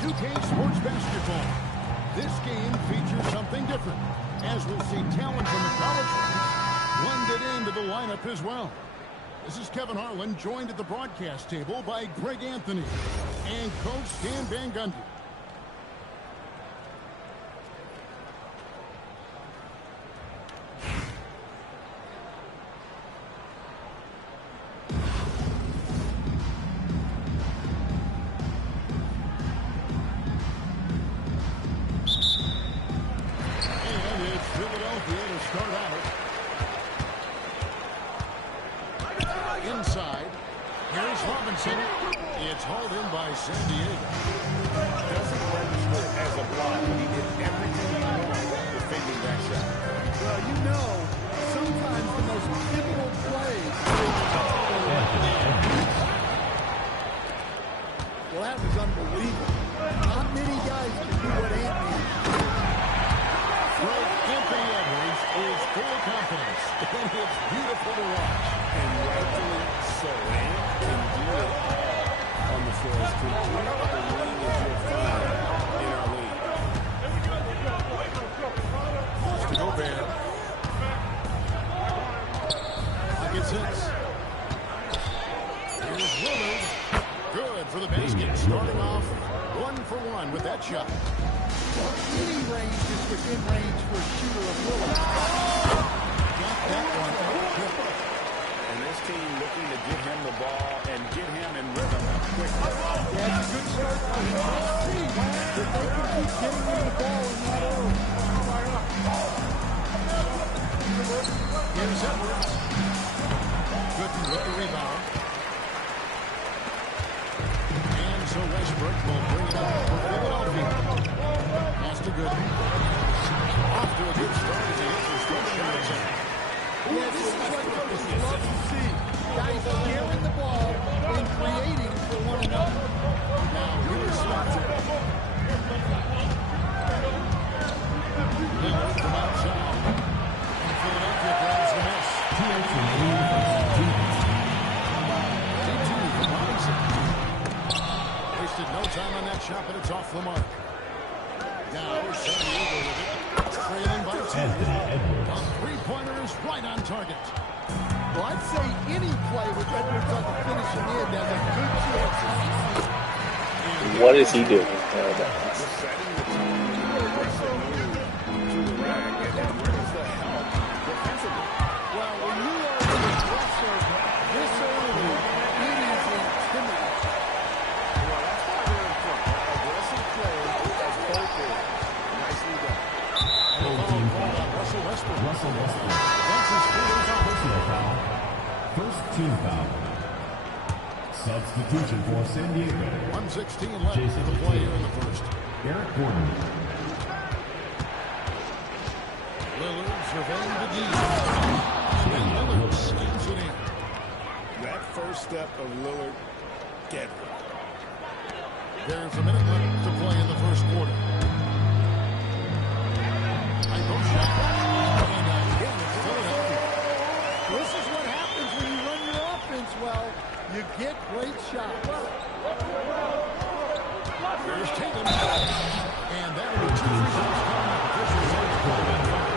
2K Sports Basketball. This game features something different, as we'll see talent from the college ranks blended into the lineup as well. This is Kevin Harlan, joined at the broadcast table by Greg Anthony and Coach Stan Van Gundy. It's hauled in by San Diego. Doesn't register as a block, but he did everything he wanted defending that shot. Well, you know, sometimes the most pivotal plays. Well, that was unbelievable. Not many guys can do what Anthony did. Well, Anthony Edwards is full of confidence, and it's beautiful to watch. And rightfully so. Ant can do it all on the floor. It's complete of the league that you'll find in our league. To Gobert. Gets hits. Here's Lillard. Good for the basket. Starting off 1-for-1 with that shot. Well, any range is within range for a shooter of Lillard. Got that one. And this team looking to get him the ball and get him in rhythm quickly. That's a good start for him. Let's see if they can keep getting him the ball in that early. Here's Edwards. Gooden with the rebound. And so Westbrook will bring it up for Philadelphia. Pass to Gooden. Off to a good start as he hits his first shot attempt. Yeah, this is what coaches love to see. Guys sharing the ball and creating for one another. Now here's Slaughter. Lillard from outside. And Philadelphia grabs the miss. T2 from Robinson. Wasted no time on that shot, but it's off the mark. Now San Diego with it. Trailing by 2. A three-pointer is right on target. Well, I'd say any play with Edwards on the finishing end has a good chance. What is he doing? Well, when you are an aggressor this early, it is intimidating. Well, that's why they're in front. Aggressive play as both is. Nicely done. Russell Westbrook. That's his personal foul. First team foul. Substitution for San Diego. 1:16 left in the play here in the first. Eric Gordon. Lillard surveying the D. And Lillard slams it in. That first step of Lillard, deadly. There's a minute left to play in the first quarter. High post shot. And again, it's Philadelphia. This is what happens when you run your offense well. You get great shots. There's Tatum. And that will be 2 free throws coming up. Officials are called in foul.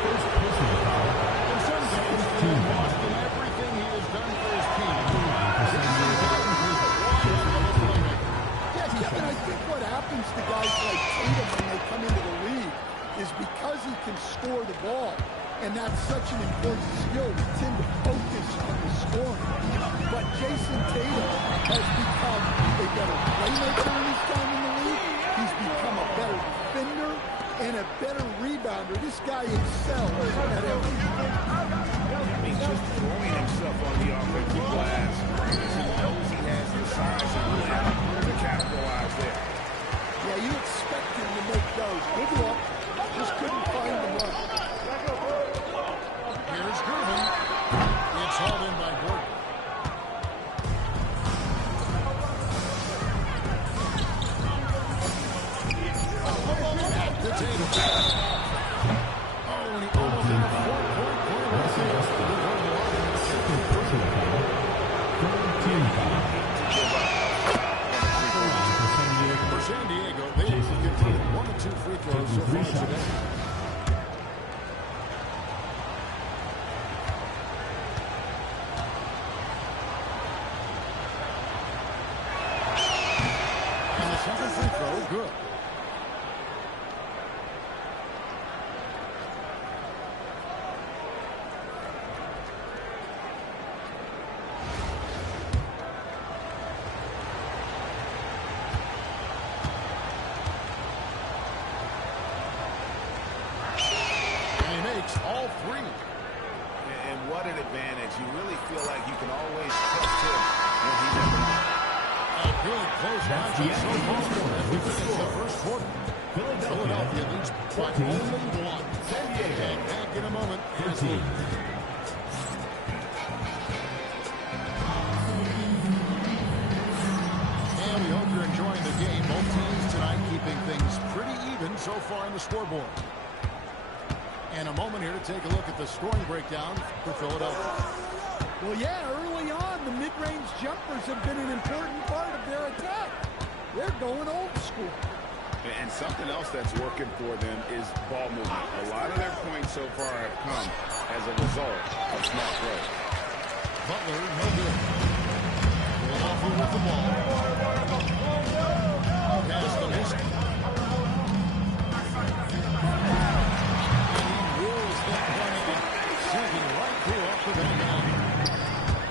First personal foul. In some games, he's lost in everything he has done for his team. Yeah, Kevin, I think what happens to guys like Tatum when they come into the league is because he can score the ball, and that's such an important skill, we tend to focus on the scoring. But Jason Tatum has become a better playmaker in his time in the league. He's become a better defender and a better rebounder. This guy excels at everything. He's just throwing himself on the offensive glass. He knows he has the size and length to capitalize there. Yeah, you expect him to make those. Good luck. Just couldn't find the mark. Here's Gruden. It's hauled in by Gordon. The Tatum. Oh, and he almost had a 4-point play. Second personal foul. Third team foul. For San Diego. today. And the second free throw, good. All three. And what an advantage. You really feel like you can always trust him when he's at the line. A good close match so far as we finish the first quarter. Philadelphia leads by only one. And back in a moment. Here's Lee. And we hope you're enjoying the game. Both teams tonight keeping things pretty even so far on the scoreboard. And a moment here to take a look at the scoring breakdown for Philadelphia. Well, yeah, early on, the mid-range jumpers have been an important part of their attack. They're going old school. And something else that's working for them is ball movement. A lot of their points so far have come as a result of smart throws. Butler, no good. Philadelphia with the ball. Pass the miss.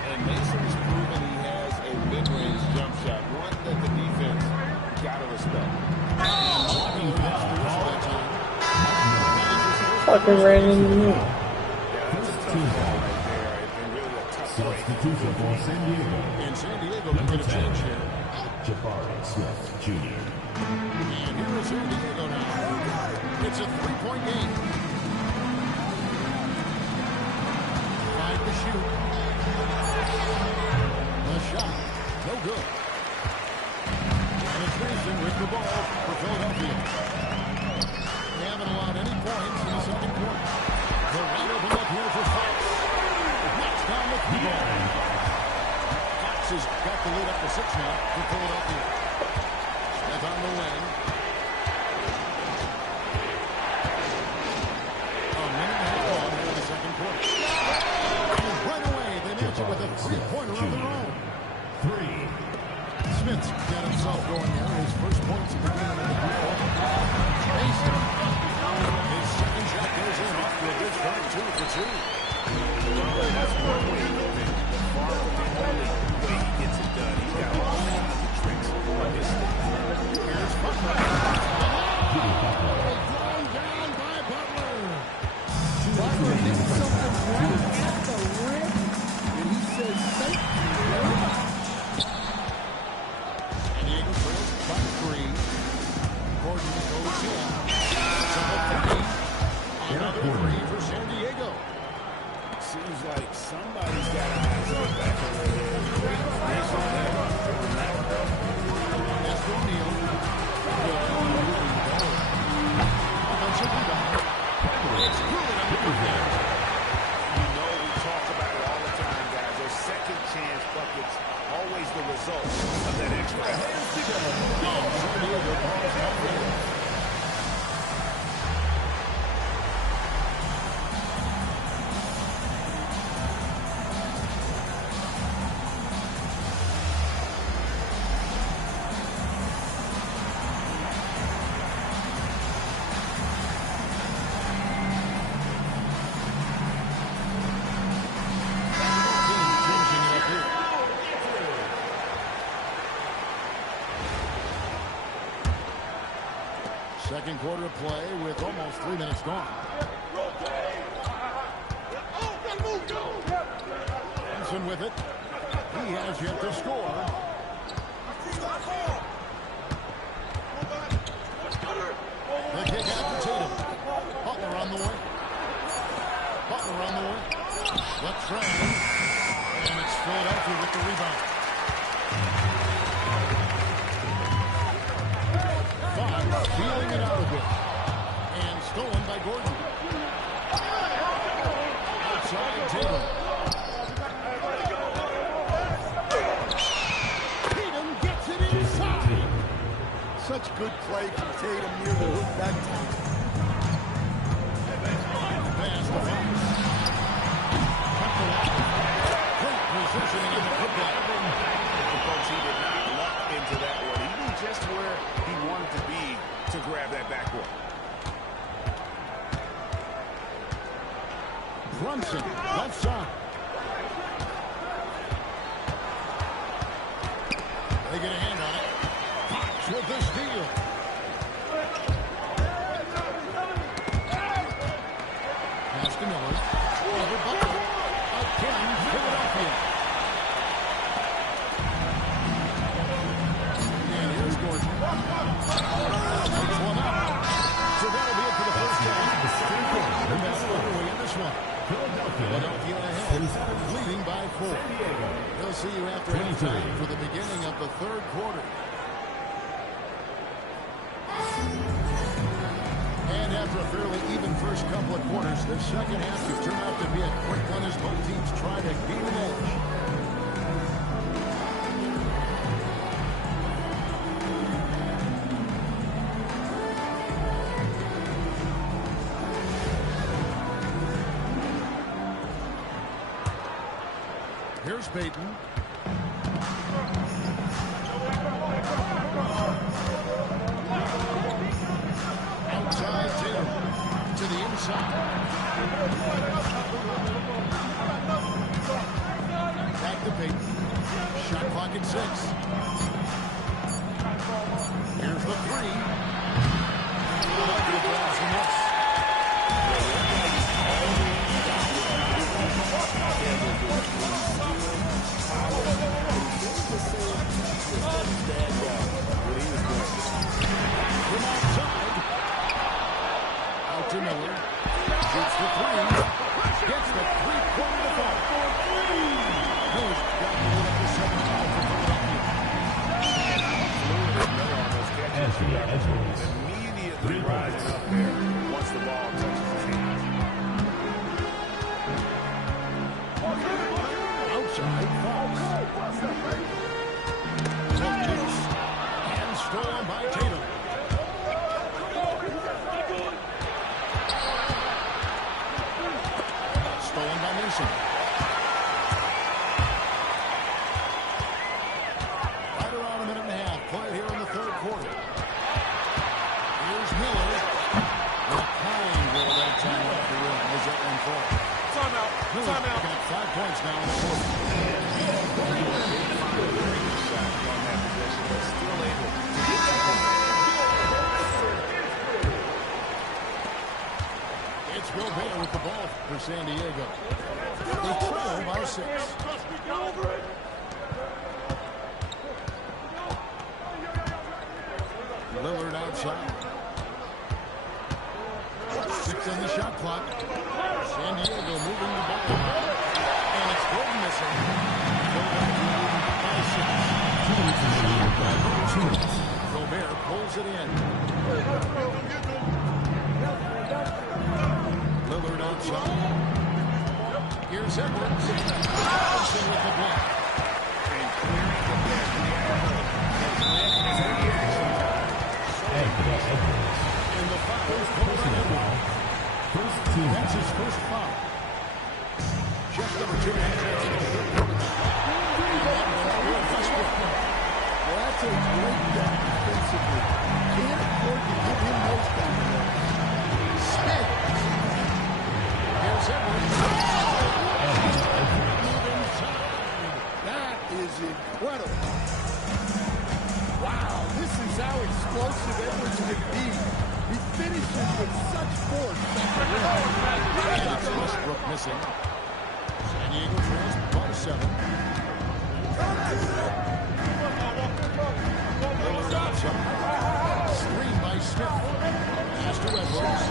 And Mason's proven he has a mid-range jump shot, one that the defense got to respect. Fucking right in the middle. Yeah, that's a tough ball right there, and really a tough break. Substitution for San Diego. And San Diego can get a change here. Jabari Smith Jr. And here is San Diego now. It's a three-point game. Five to shoot. The shot, no good. Penetration with the ball for Philadelphia. They haven't allowed any points in the second quarter. The wide open look here for Fox. Knocks down the rebound. Fox has got the lead up to 6 now for Philadelphia. Smith on the wing. A minute and a half gone here in the second quarter. And right away, they match it with a three-pointer of their own. Smith's got himself going there. His first points at the beginning of the quarter. Mason. His second shot goes in off to a good start, 2 for 2. Well, that's one way to go in. Far from the only way he gets it done. He's got all kinds of tricks on his sleeve. Here's Butler. Thrown down by Butler. Butler did something right at the rim, and he says, thank you very much. And the Eagles trails by 3. Gordon goes in. So a 3. Another 3 for San Diego. Seems like somebody's got eyes on the back of their head. Mason never doing that. That's O'Neal. Offensive rebound. It's good on the defense. You know we talk about it all the time, guys. Those second chance buckets, always the result of that extra effort. San Diego calls out there. Second quarter of play with almost 3 minutes gone. Benson with it. He has yet to score. The kick out to Tatum. Butler on the way. Butler on the way. Left trend. And it's Philadelphia with the rebound. Feeling it out a bit. And stolen by Gordon. Outside Tatum. Tatum gets it inside. Such good play from Tatum near the hoop that time. Brunson, left side. They get a hand on it. Fox with the steal. Pass to Miller. Over Butler. Again, Philadelphia. And here's Gordon. Takes one up. So that'll be it for the first half. The battle underway in this one. Philadelphia ahead, leading by 4. We'll see you after halftime for the beginning of the third quarter. And after a fairly even first couple of quarters, the second half could turn out to be a quick one as both teams try to gain an edge. Here's Payton. Outside Tatum to the inside. Back to Payton. Shot clock at 6. Here's the 3. Philadelphia grabs the miss. From outside. Out to Miller. Shoots the 3. Gets the 3-pointer to fall. Miller's got to lead up to 7 fouls for Philadelphia. Immediately rising up there once the ball touches his hands. Outside Fox. Took juice. And stolen by Tatum. Stolen by Mason. Right around a minute and a half. Play here in the third quarter. Here's Miller. The kind roll that time off the rim. Is that one for? Timeout. Miller's got 5 points now in the quarter. It's Gobert with the ball for San Diego. They trail by 6. Lillard outside. 6 on the shot clock. San Diego moving the ball. And it's Gordon missing. By 6. Gobert pulls it in. Lillard outside. Here's Edwards. Robinson with the block. And clearing the best in the arrow. And the foul is called on Edwards. That's his first foul. Just number 2 has it in the third quarter. Well, that's a great job defensively. Can't afford to give him those kind of runs. Smith. Here's Edwards. That is incredible. Wow, this is how explosive Edwards can be. He finishes with such force at the rim. And it's Westbrook missing. San Diego trails by 7. Lillard outside. Screen by Smith. Pass to Edwards.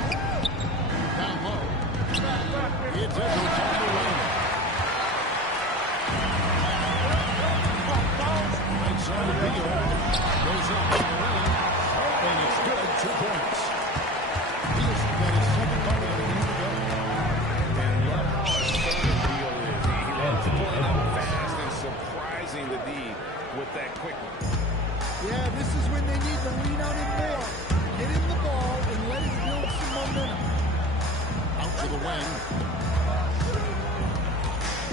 Down low. It's Edwards on the wing. Right side of the field. Goes up on the wing. And it's good. 2 points. He has got his second ball of the game to go. And love how assertive Beal is. He loves pulling up fast and surprising the D with that quickness. Yeah, this is when they need to lean on him more. Get him the ball and let him build some momentum. Out to the wing.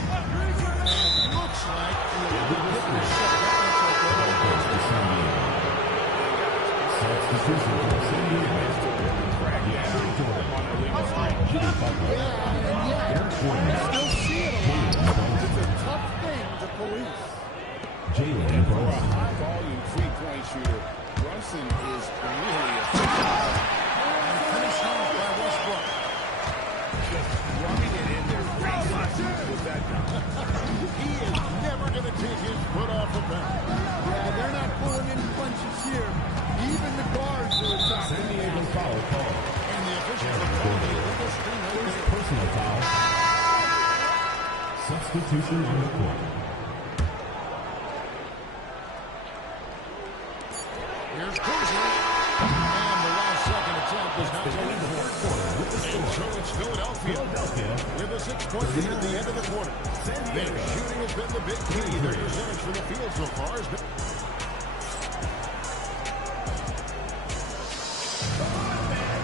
And looks like Substitution on the court. Here's Kuzma. And the last second attempt was not going to work. And so it's Philadelphia with a 6-point lead at the end of the quarter. Their shooting has been the big key. Their percentage from the field so far has been...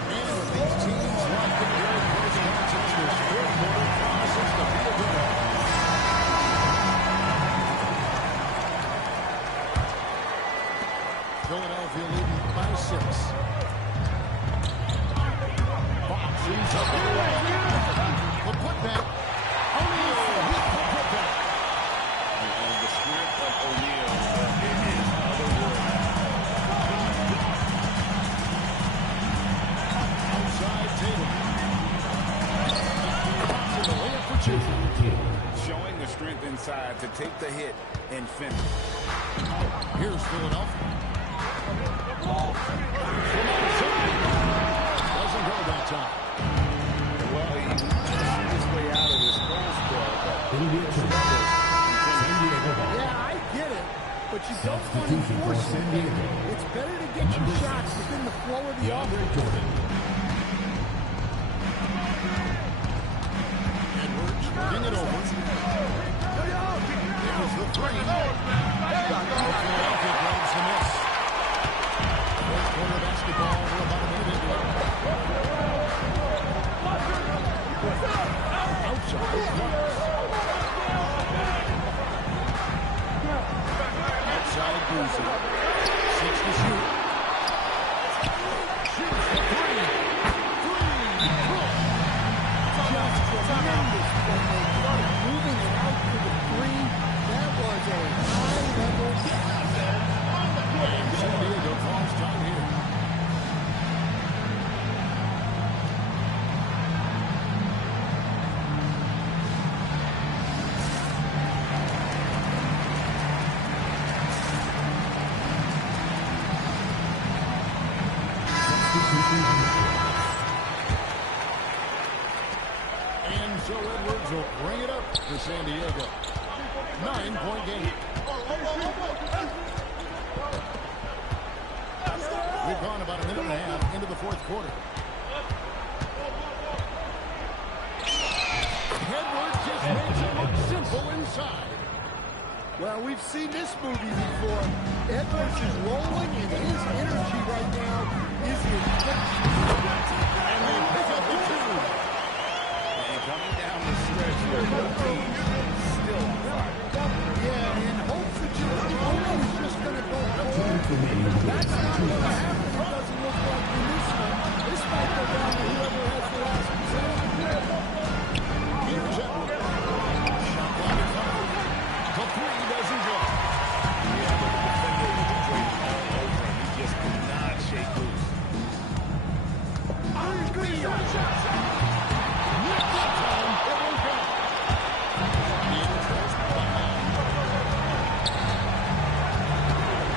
And with these teams locked in very close contest, this fourth quarter promises to be a good one. Philadelphia leading by 6. Shoots up the way. The putback. O'Neal with the putback. And the strength of O'Neal is otherworldly. Outside Tatum. Pops in the layup for 2. Showing the strength inside to take the hit and finish. Here's Philadelphia. From outside. Doesn't go that time. Well, he shoot his way out of this ball spell, but Yeah, I get it, but you don't want to force it. It's better to get your shots within the flow of the offense. Edwards bring it over. There's the 3. Philadelphia grabs the miss. Fourth quarter basketball. We're about a minute into it. Outside Boozy. 6 to shoot. Shoots the 3. 3. Just tremendous playmaking. Moving it out to the 3. That was a high-level. And San Diego calls time here. And so Edwards will bring it up to San Diego. 9-point game. We've gone about a minute and a half into the fourth quarter. Edwards just makes it look simple inside. Well, we've seen this movie before. Edwards is rolling, and his energy right now is infectious. And they pick up the 2. and coming down the stretch here, both teams still on fire. Yeah, in hopes that your opponent is just going to go forward. That's not going to happen. It doesn't look like in this one. This might go down to whoever has the last possession. Here's Edwards. Shot clock at 5. The 3 doesn't go. Yeah, but the defender was playing all over him. He just could not shake loose. Not that time. It won't go. The interest by 9.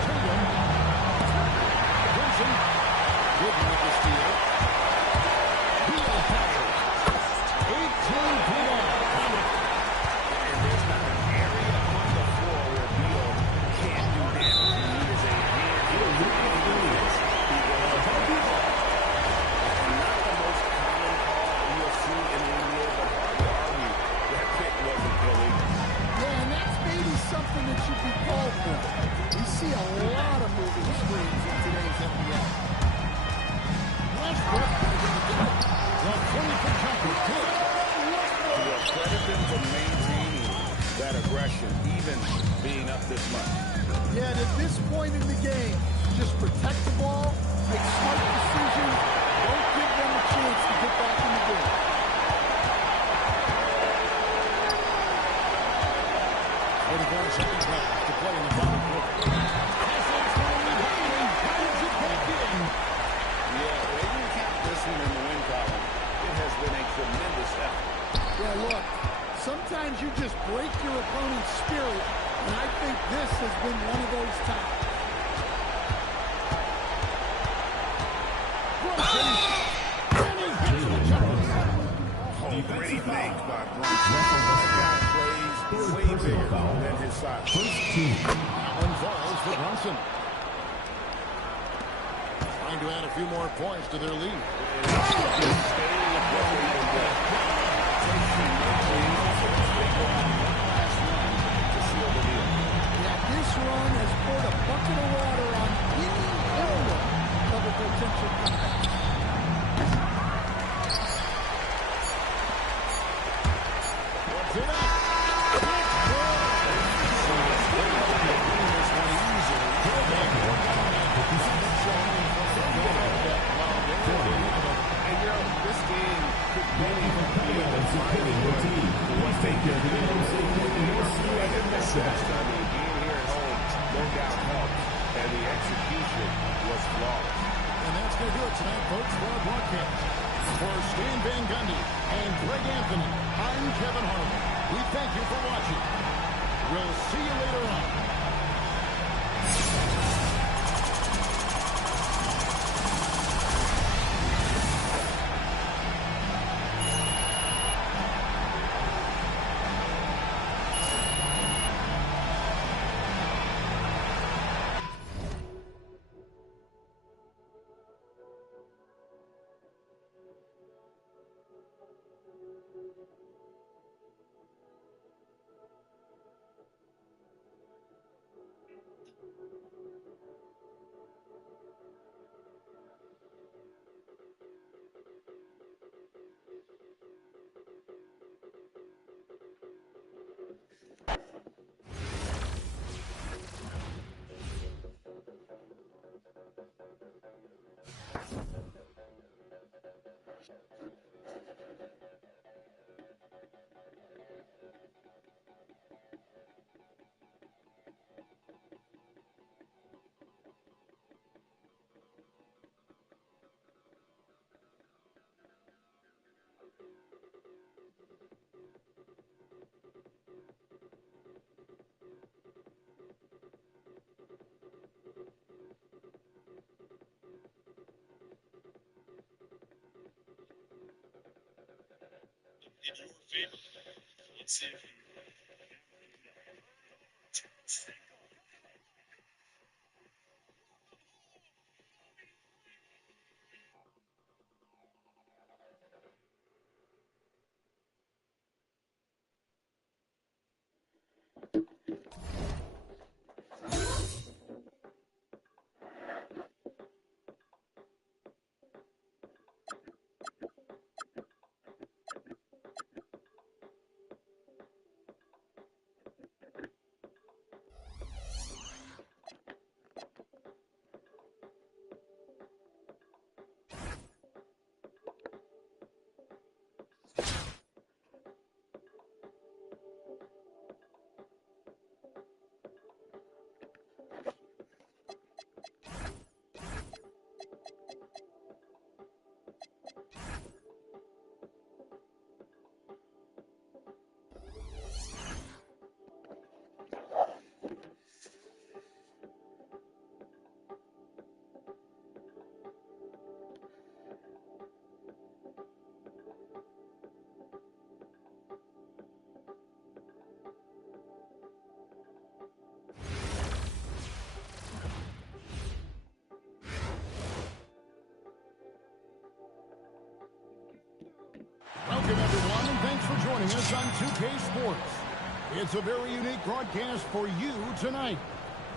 Tatum. Wilson. Good with the steal. Beal passes. 18 feet out. And there's not an area on the floor where Beal can't do damage. He is a hand. He really is. He was a heavy ball. And not the most common call you'll see in the NBA, but hard to argue that pick wasn't illegal. Yeah, and that's maybe something that should be called for. We see a lot of moving screens in today's NBA. Westbrook. The 20 for Tucker. Good. Well, credit them for maintaining that aggression, even being up this much. Yeah, and at this point in the game, just protect the ball, make smart decisions, don't give them a chance to get back in the game. 44 seconds left to play in the bottom quarter. Hassel's finally rebounding. Pounds it back in. Yeah, they didn't count this one in the win column. It has been a tremendous effort. Yeah, look, sometimes you just break your opponent's spirit, and I think this has been one of those times. Brunson. And he hits the jumper. Oh, great things by Brunson. That guy plays Fourth way personal bigger foul. than his size. First team. Allen falls for Brunson. Trying to add a few more points to their lead. This run has poured a bucket of water on any area of a potential comeback. What's it up? And you know, this game could really be Please take care of the success. I mean, being here at home, no doubt helps, and the execution was flawless. And that's going to do it tonight, folks, for our broadcast. For Stan Van Gundy and Greg Anthony, I'm Kevin Harlan. We thank you for watching. We'll see you later on. Did your favorite? Let's see if you Welcome, everyone, and thanks for joining us on 2K Sports. It's a very unique broadcast for you tonight.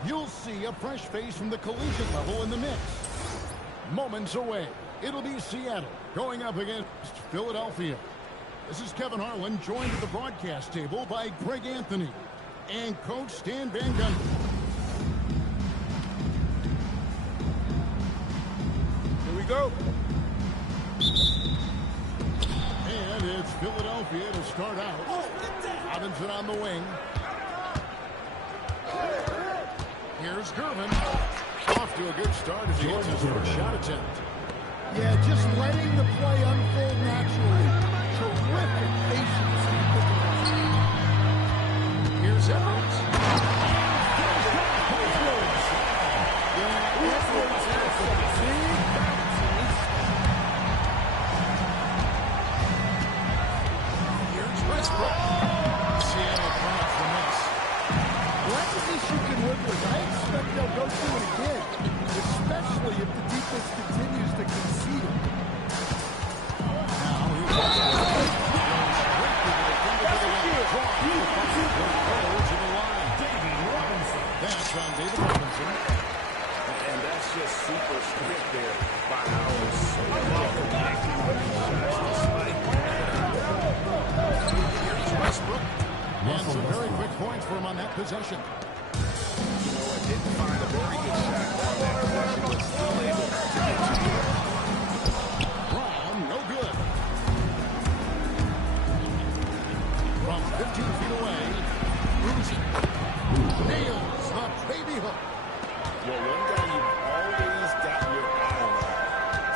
You'll see a fresh face from the collegiate level in the mix. Moments away, it'll be Seattle going up against Philadelphia. This is Kevin Harlan, joined at the broadcast table by Greg Anthony and Coach Stan Van Gundy. Here we go. And it's Philadelphia to start out. Robinson on the wing. Here's Gervin. Off to a good start as he hits his first shot attempt. Yeah, just letting the play unfold naturally. Terrific patience in the pick and roll. Here's Edwards. Yeah, Edwards has a big bounce in his Here's Westbrook. Seattle points Lakers. I expect they'll go through it again, especially if the defense continues to concede it. Now here's Westbrook. Straight to the defender to the left. Draw to the line. David Robinson. That's on David Robinson. And that's just super strength there by Howard. So connecting on these shots despite. Here's Westbrook. And some very quick points for him on that possession. You know what? Didn't find a very good shot on that possession, but still able to get to the air. Brown, no good. From 15 feet away, Bruce nails the baby hook. Well, one guy you've always got your eye on,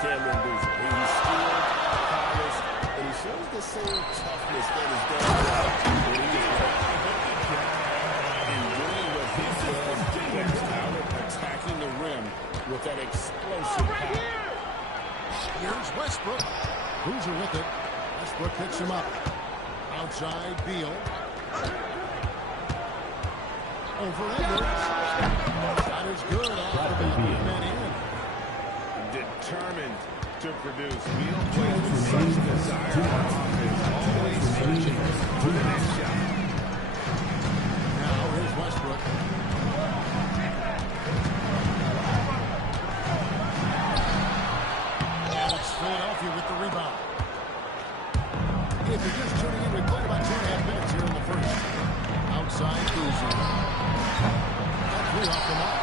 Cameron Boozer. He's skilled, polished, and he shows the same toughness that is done when he is and doing what he does best, Howard, attacking the rim with that explosive power. Here's Westbrook. Boozer with it. Westbrook picks him up. Outside, Beal. Over Edwards. That is good. Off the back. Man in. Determined to produce. Beal plays with such desire on offense, always searching for the next shot. Now here's Westbrook. And it's Philadelphia with the rebound. If you're just tuning in, we played about 2.5 minutes here in the first. Outside, Boozer. That three off the mark.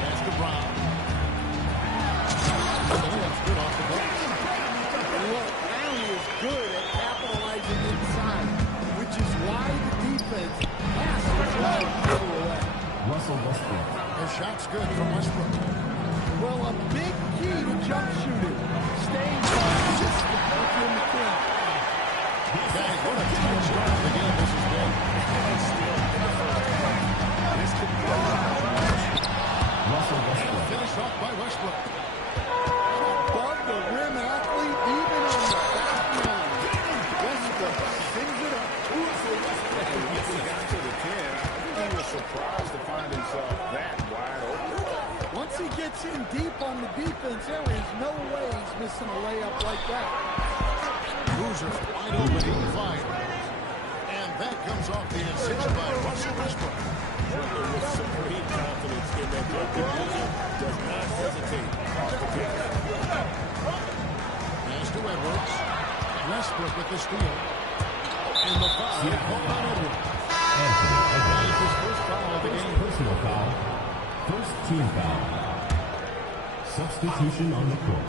Pass to Brown. That's good off the glass. Look, Brown is good at capitalizing inside, which is why the defense has to try to pull away. Russell Westbrook. The shot's good from Westbrook. Well, a big key to jump shooting, staying consistent within the game. Guys, what a tight start to the game this has been. And still in the first half. This could be a lot. Russell And Westbrook. finished off by Westbrook. Above the rim athlete, even on the back line. Westbrook sings it up. And once he got to the 10, I think he was surprised to find himself that wide open. Once he gets in deep on the defense, there is no way he's missing a layup like that. Boozer wide open, he fired. And that comes off the assist by Russell Westbrook. With supreme confidence in that bucket, Boozer does not hesitate off the pick. Pass to Edwards. Westbrook with the steal. And the foul called on Edwards. Anthony That Edwards. is his first foul of the game. Personal foul. First team foul. Substitution on the court.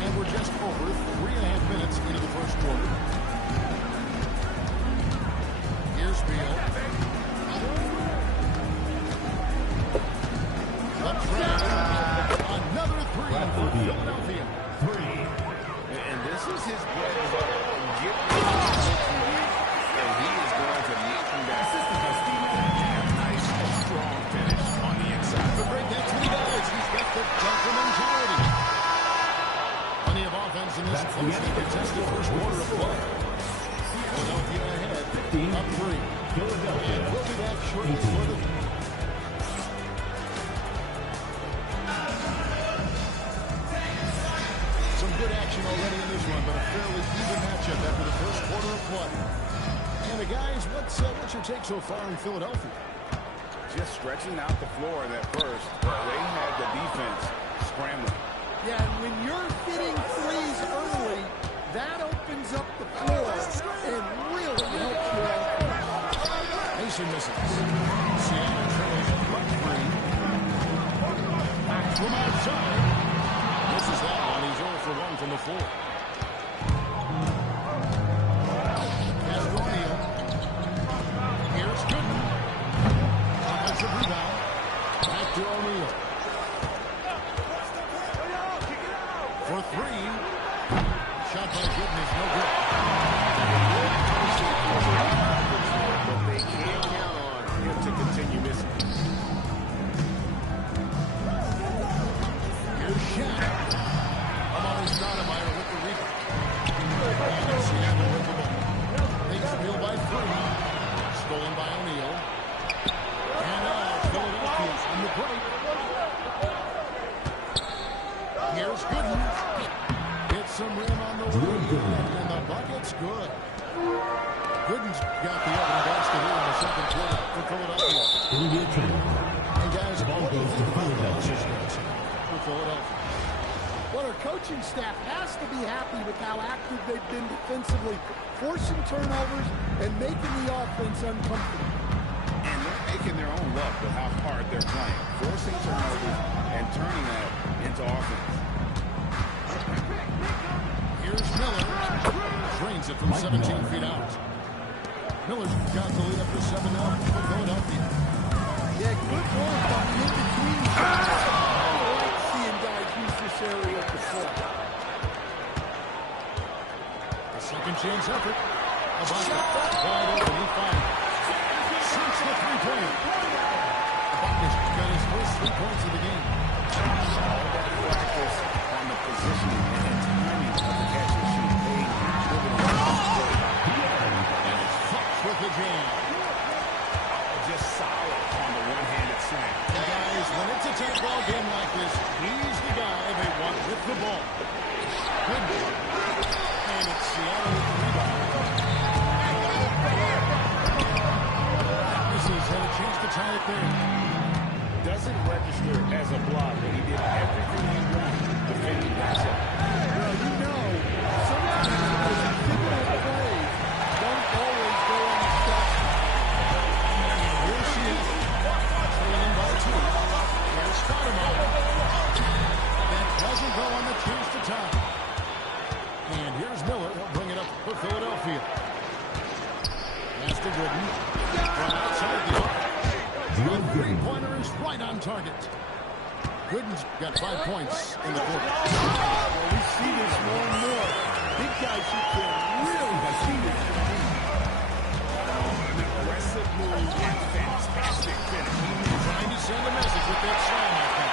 And we're just over 3.5 minutes into the first quarter. Here's Beal. The trap. Another three for Philadelphia. Three. And this is his bread and butter. Get rid of the lead, and he is going to knock him down. And a nice, strong finish on the inside. The break, that's what he does. He's got the dunker mentality. Plenty of offense in this closely contested first quarter of play. Philadelphia ahead, up 3. Philadelphia. And we'll be back shortly for the... Some good action already in this one, but a fairly even matchup after the first quarter of play. And the guys, what's your take so far in Philadelphia? Just stretching out the floor in that first. They had the defense scrambling. Yeah, and when you're hitting threes early, that opens up the floor and really helps you out. Mason misses. Seattle trailing at front 3. Back from outside. Misses that one. He's 0 for 1 from the floor. Pass to O'Neal. Here's Goodman. Offensive rebound. Back to O'Neal. For 3. Shot by Gooden is no good. But they can't count on him to continue missing. Here's Shaq. Amari Stoudemire with the rebound. And Seattle with the ball. They trail by 3. some rim on the way, and the bucket's good. Gooden's got the opening basket here in the second quarter for Philadelphia. And guys, ball goes to Philadelphia. For Philadelphia. Well, our coaching staff has to be happy with how active they've been defensively, forcing turnovers and making the offense uncomfortable. And they're making their own luck with how hard they're playing, forcing turnovers and turning that into offense. Here's Miller. Drains it from 17 feet out. Miller's got the lead up to 7 now for Philadelphia. Yeah, good work on the in-between shots. I like seeing guys use this area of the floor. A second chance effort. Ibaka wide open. He finds. Shoots the three-pointer. Ibaka's got his first 3 points of the game. All that practice on the positioning and timing of the catch and shoot. And it's Fox with the jam. Just solid on the one-handed slam. And guys, when it's a 10-ball game like this, he's the guy they want with the ball. Good. And it's Seattle with the rebound. This has had a chance to tie it there. Doesn't register as a block, but he did everything he wanted defending that shot. Well, you know, sometimes those pivotal plays don't always go unexpected. Here she is. Trailing by 2. Here's Stoudemire. That doesn't go on the chance to tie. And here's Miller. He'll bring it up for Philadelphia. Pass to Gooden. From outside the arc. The three-pointer is right on target. Gooden's got 5 points in the quarter. Well, we see this more and more. Big guys who can really see this. An aggressive move and fantastic finish. Trying to send a message with that slam, I think.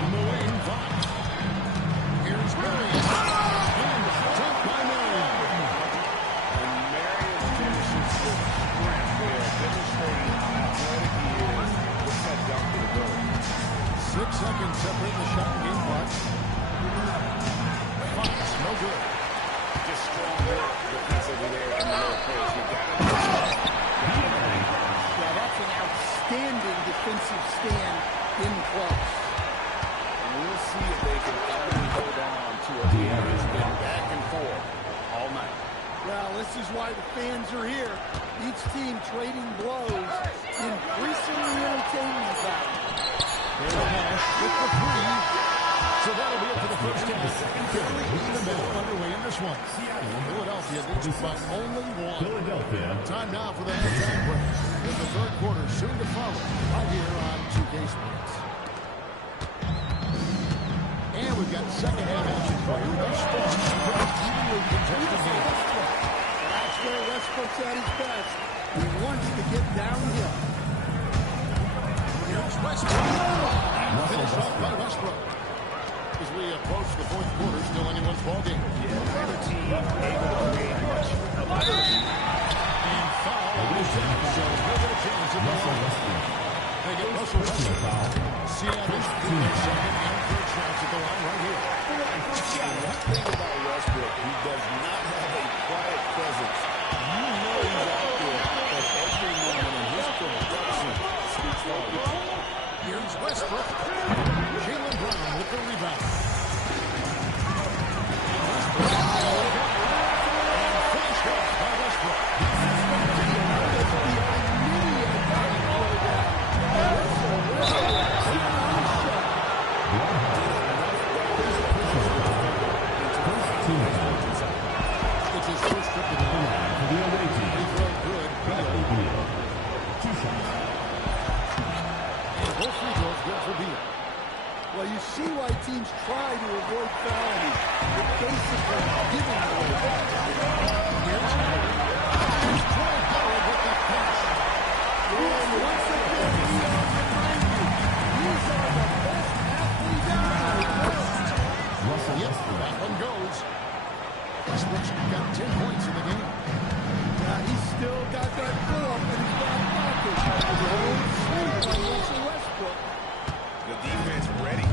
On the wing, Fox. Here's Marion. And took by Marion. And Marion finishes with strength there, demonstrating how athletic he is with that dunking ability. 6 seconds separate the shot and game clock. Fox, no good. Just strong work defensively there in the low post. You got it. Yeah, that's an outstanding defensive stand in close. And we'll see if they can finally hold on to a lead that's been back and forth all night. Well, this is why the fans are here. Each team trading blows, increasing the entertainment value. There's Nash with the 3. So that'll be it for the first half. Second period. The middle underway in this one. Philadelphia leads by only 1. Philadelphia. Time now for the halftime break. In the third quarter, soon to follow, right here on 2K Sports. And we've got second half action for you. Thus far, a evenly contested game. That's where Westbrook's at his best. He wants to get downhill. Here's Westbrook. Finished off by Westbrook. As we approach the fourth quarter, still anyone's ballgame. Neither team able to create much of a lead. And foul on the shot, so he'll get a chance at the line. They get Russell Westbrook. Seattle in their second and third shots at the line right here. One thing about Westbrook, he does not have a quiet presence. You know he's out there at every moment, and his production speaks volumes. Here's Westbrook. Jaylen Brown with the rebound. And finished off by Westbrook. It's his first trip to the line. For the away team. He throw good. Bradley Beal. 2 shots. And both free throws good for Beal. Well, you see why teams try to avoid fouling. They're basically giving away. Here's Howard. Here's Troy Howard with the pass. And once again, we are remind you, these are the best athletes in the world. Russell Yep, Westbrook. that one goes. Westbrook's got 10 points in the game. He's still got that pull up in his back pocket. Don't sleep on Russell Westbrook. The defense ready.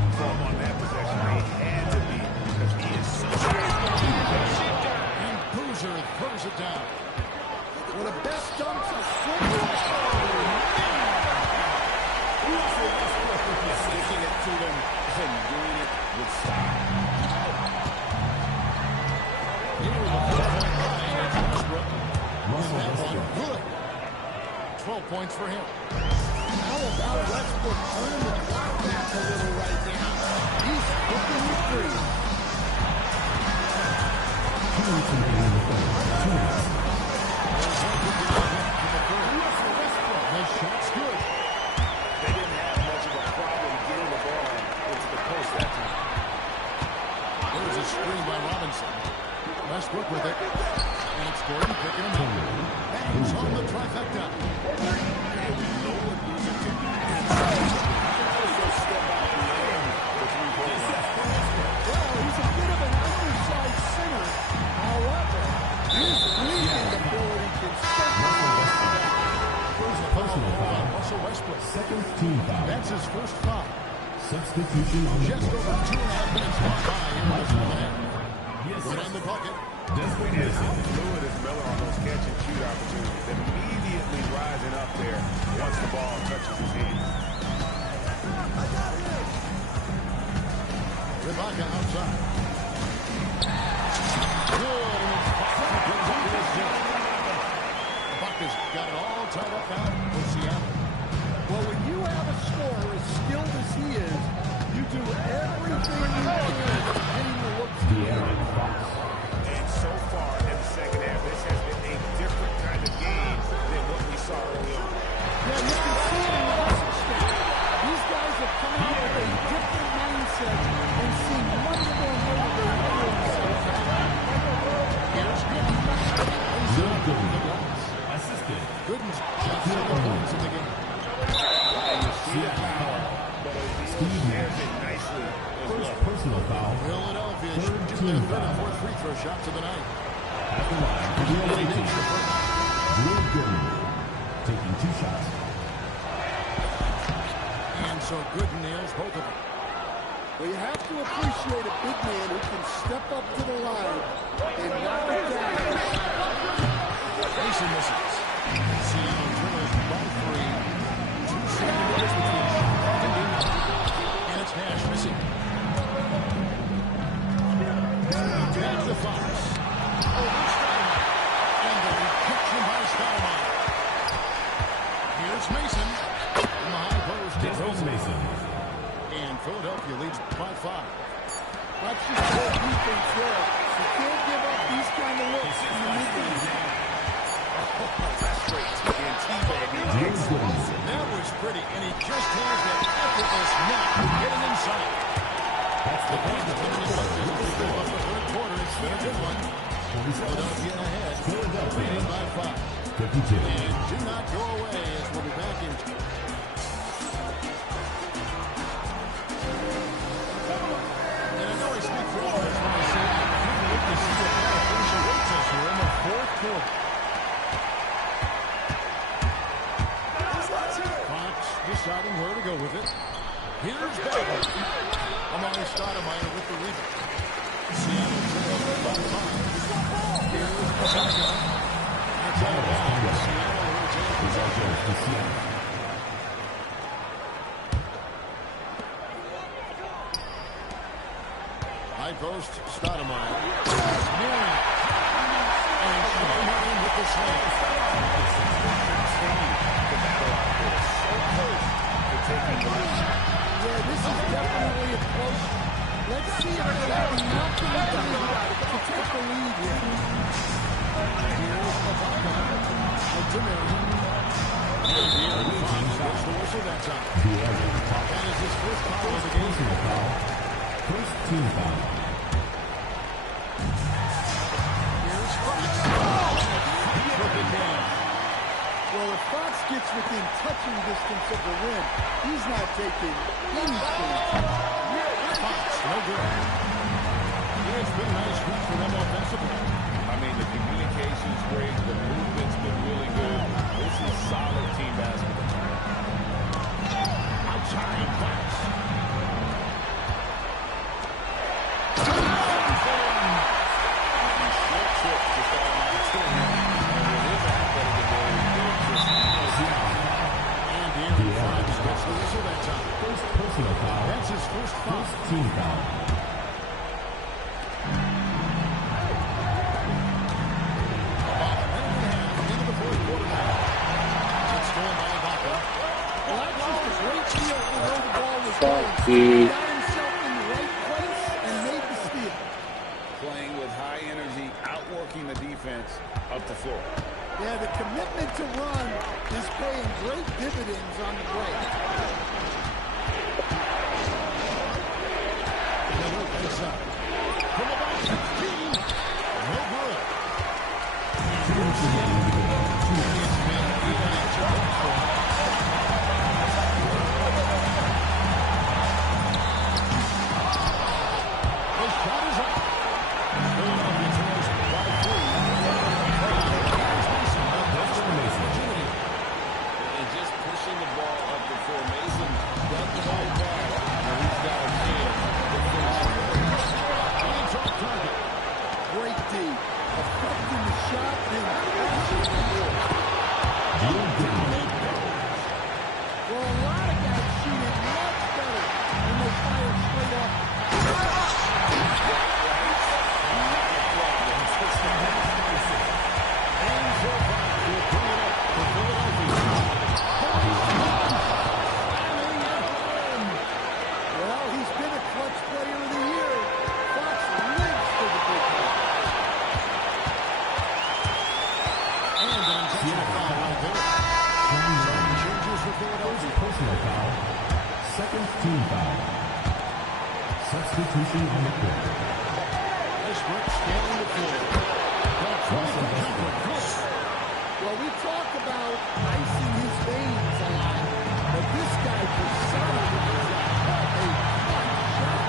points. The shot's good. They didn't have much of a problem getting the ball into the post that time. There's a screen by Robinson. Westbrook with it. And it's Gordon picking him up. Bangs on the trifecta. Well, he's a bit of an undersized center. However, his leaping ability can certainly Personal foul. Russell Westbrook. Second team foul. That's his first foul. Substitution on the Just court. over 2.5 minutes gone by in the second half. Good on the bucket. Desperate And Mason. how fluid is Miller on those catch and shoot opportunities? Immediately rising up there once the ball touches his hands. Rebecca outside. Good, and it's Buck who brings up the assist. Buck has got it all tied up now for Seattle. Well, when you have a scorer as skilled as he is, you do everything you can to getting the looks to you. And so far in the second half, this has been a different kind of game than what we saw early on. Yeah, you can see it in the Russell state. These guys have come out with a different mindset and seen much more motivated. Here's Gooden. Will Gooden. Assisted. Gooden's shot 7 points in the game. Steve Shares Nash. it nicely as First well. personal foul. Philadelphia Third shooting team their third and foul. fourth free throw shots of the night. At the line for the away team. Will Gooden. Taking 2 shots. And so Gooden nails both of them. Well, you have to appreciate a big man who can step up to the line and knock it down. Mason misses. Seattle trails by 3. 2 straight minutes between shot and game. And it's Nash missing. Back to Fox. Over Stoudemire. And the rejection by Stoudemire. Here's Mason. In the high post. Desmond Mason. And Philadelphia leads by 5. That's just good defense there. You can't give up these kind of looks in the mid-range. Straight TNT, baby. Will Gooden. That was pretty, and he just has that effortless knack of getting inside. That's the point of the As we go up the third quarter, it's been a good one. Philadelphia ahead, leading by 5. 52. And do not go away as we'll be back in. And I know I speak for all of us when I say I can't wait to see what Philadelphia waits us here in the fourth quarter. Fox deciding where to go with it. Here's Bagel. Amari Stoudemire with the rebound. Seattle trails by 5. Here's Rebecca. That's out of bounds. Seattle retains possession. High post, Stoudemire. Nearing it. And Stoudemire with the slam. Yeah, this is definitely a close. Let's see if they have enough to take the lead here. Here's Rebecca. To Marion. And De'Aaron Fox gets the whistle that time. That is his first foul of the game. First team foul. Here's Fox. Perfect game. Well, if Fox gets within touching distance of the rim, he's not taking anything. Fox, no good. Yeah, it's been a nice week for them offensively. I mean, the communication's great. The movement's been really good. This is solid team basketball. Outside, Fox. Short trip to start out 2. And with his athletic ability, And De'Aaron Fox gets the whistle that time. First personal foul. That's his first foul. First team foul. About a minute and a half into the fourth quarter now. It's stolen by Ibaka. Well, that's just a great feel for where the ball was Fuck going. you. He got himself in the right place and made the steal. playing with high energy, outworking the defense. on the break. Miller face up. From about 16. No good. It's been Eli Johnson. The shot is up. Philadelphia trails by 3. And just pushing the ball up the formation doesn't hold back when he's got a chance to finish it. It's off target. Great D. Affecting the shot and crashing the board. Well, a lot of guys shoot it much better when they fire straight up. Well, he's been a clutch player of the year. Fox lives for the big man. And an intentional foul right there. Zone changes for Philadelphia. Personal foul. Second team foul. Substitution on the court. Westbrook scanning the floor. Well, we talk about icing his veins a lot, but this guy personifies a clutch shot.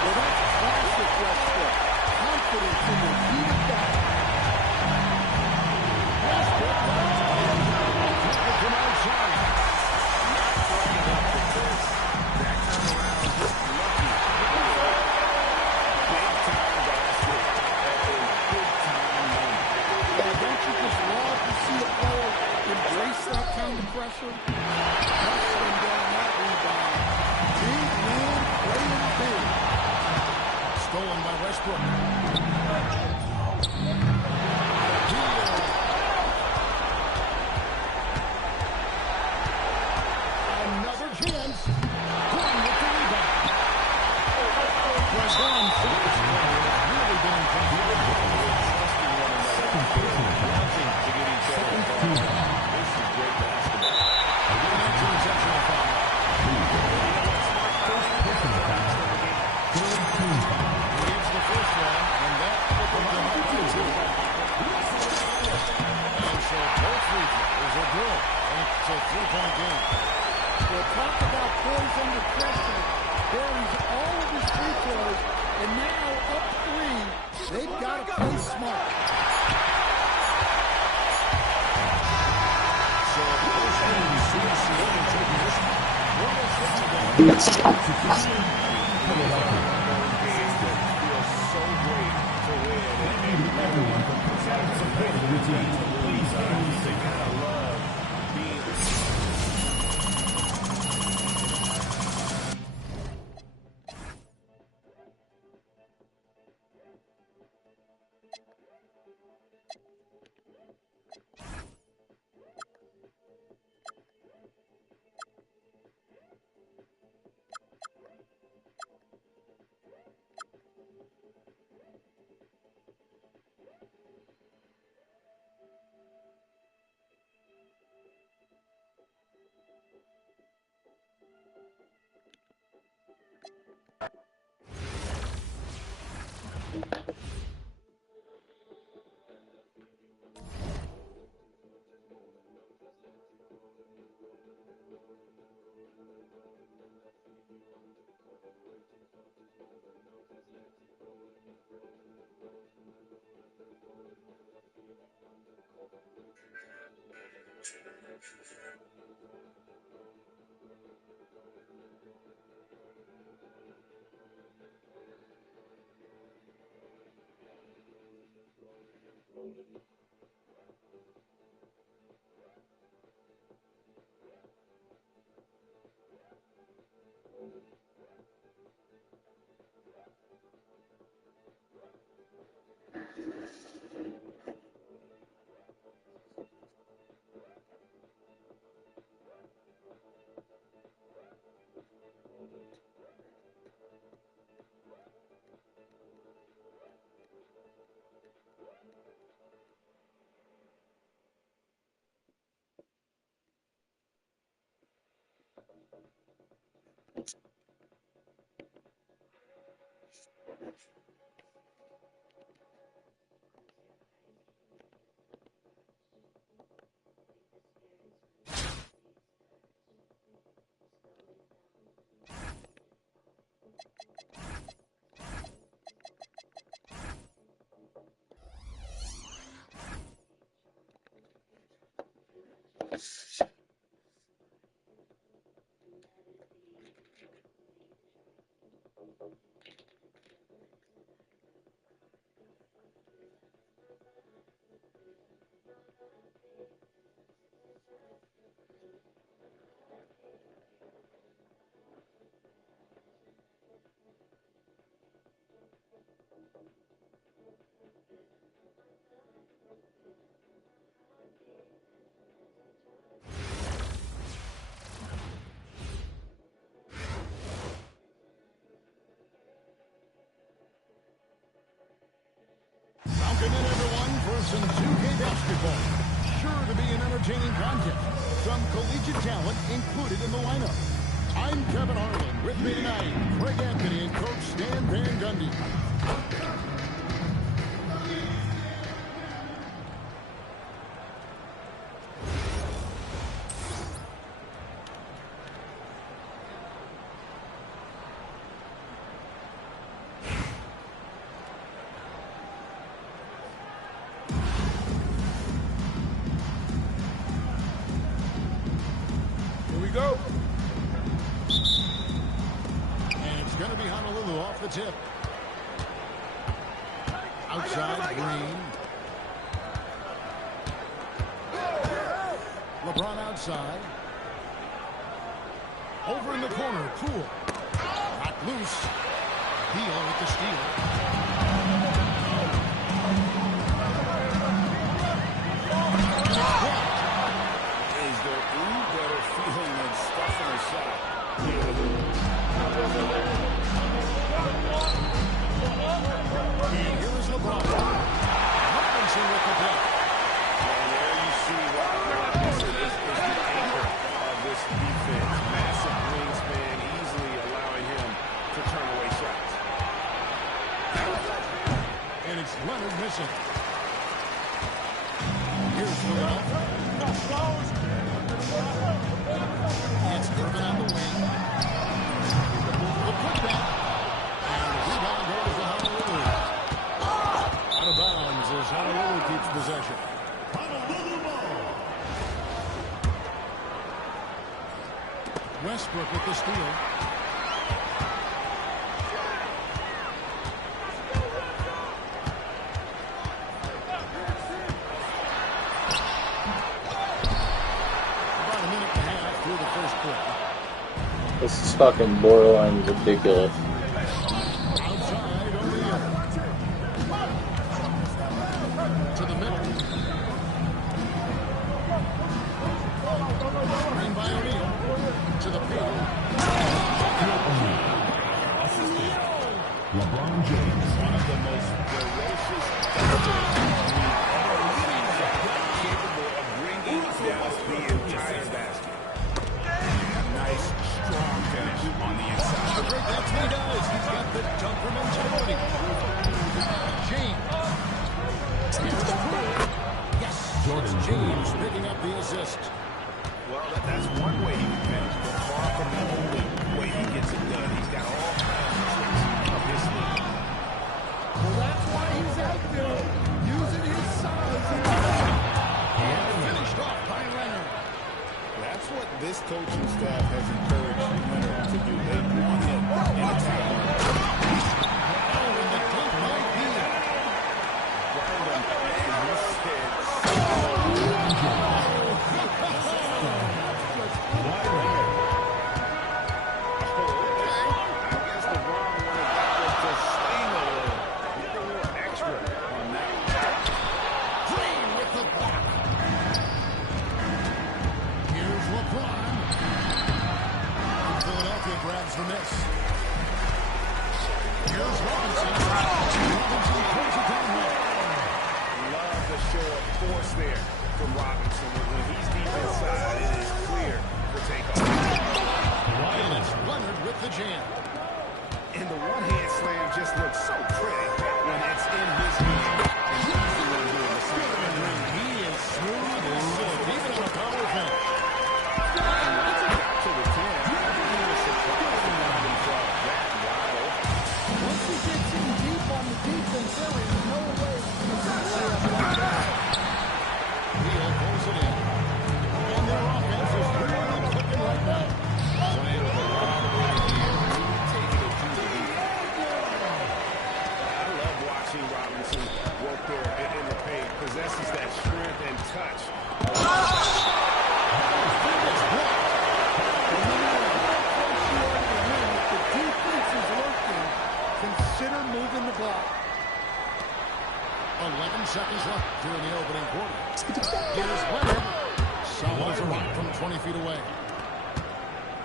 Well, that's classic Westbrook. Confidence in the heat of battle. Westbrook from outside. Not throwing up the first. That time around, just lucky. Big time basket at a big time moment. Yeah, don't you just love to see a player embrace that kind of pressure? Hustling down that rebound. Big man playing big. Stolen by Westbrook. Another chance. One with the rebound. Braun Fox has really been impressive. Trusting one another. Wanting to get each other involved. This is great basketball. Again, that's an intentional foul. Personal foul. Third team foul. He gets the first one, and that opened them up by 2. And so both free throws are good. And it's a 3-point game. Well, talk about poise under pressure. Buries all of his free throws, and now up 3. They've got to play smart. So this game is Seattle taking this one. Feels so great to win. Everyone for supporting your team. Please, They gotta love being Welcome in, everyone, for some 2K basketball. Sure to be an entertaining contest. Some collegiate talent included in the lineup. I'm Kevin Harlan. With me tonight, Craig Anthony and Coach Stan Van Gundy. Go. And it's going to be Honolulu off the tip. Outside, Green. LeBron outside. Over in the corner, Poole. Knocked loose. Beal with the steal. And here is LeBron. Robinson with the block. And there you see why Robinson is the anchor of this defense. Massive wingspan, easily allowing him to turn away shots. And it's Leonard missing. Here's Philadelphia. It's Irvin on the wing. The putback. And the rebound goes to Honolulu. Out of bounds as Honolulu keeps possession. Honolulu ball. Westbrook with the steal. About a minute and a half through the first quarter. This is fucking borderline ridiculous. Outside O'Neal. To the middle. Screen by O'Neal. To the paint. LeBron James. One of the most ferocious defenders capable of bringing down the entire basket. Nice, strong finish on the inside. That's what he does. He's got the dunker mentality. James. Here's Poole. Yes. It's James picking up the assist. Well, that's one way he can finish, but far from the only way he gets it done. He's got all kinds of tricks up his sleeve. Well, that's why he's out there using his size. And finished off by Leonard. That's what this coaching staff has encouraged Leonard to do. They want him in attack. Oh, and the dunk by Beal. Burned him, and he said, grabs the miss. Here's Robinson. Robinson pulls it down low. Love the show of force there from Robinson. When he's deep inside, it is clear for takeoff. And it's Leonard with the jam. And the one-hand slam just looks so pretty when it's in his hand. And he's the one doing the same. He is smooth as silk, even on a power thing. And once he got to the 10, he was surprised when he dropped that wide open. Once he gets in deep on the defense, there is no way he's going to lay up like that. Beal pulls it in. And there here in the opening quarter. Here's Leonard. Solid as a rock from 20 feet away.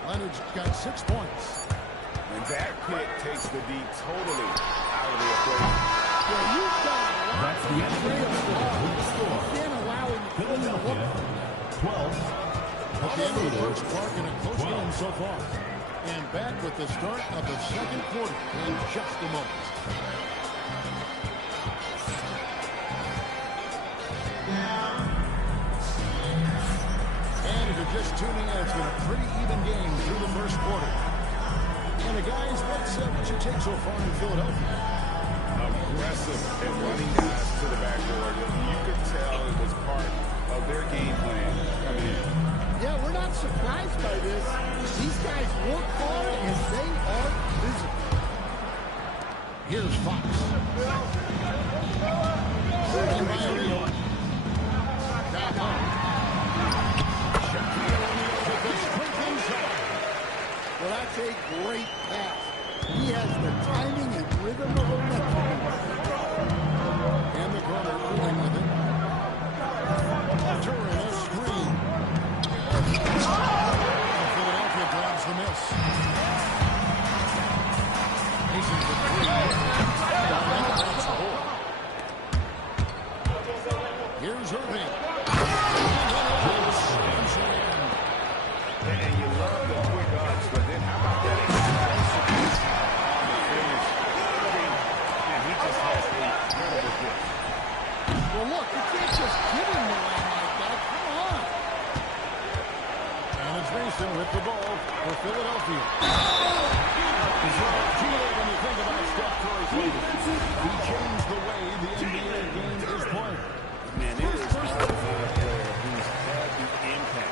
Leonard's got 6 points. And that pick takes the D totally out of the equation. Yeah, you've got a lot That's the end of the score. You can't allow him to put in the hook. Philadelphia, 12. At the end of the first mark in a close game so far. And back with the start of the second quarter in just a moment. And if you're just tuning in, it's been a pretty even game through the first quarter. And guys, what you take so far in Philadelphia? Aggressive and running guys to the backboard. You could tell it was part of their game plan coming in. Yeah, we're not surprised by this. These guys work hard and they are visible. Here's Fox. And by Rio. Back home. Sheffield with the sprint inside. Well, that's a great pass. He has the timing and rhythm of a metronome. In the corner, pulling with it. Turin, a screen. Philadelphia grabs the miss. Mason for 3. That's the board. Here's Irving. And you love the quick ups, but then how about that explosiveness on the finish? And he just has incredible grip. Well, look, you can't just give him the line like that. Come on. And it's Mason with the ball for Philadelphia. Too late when you think about Steph Curry's legacy. He changed the way the NBA game is played. Man, it is hard to find a player who's had the impact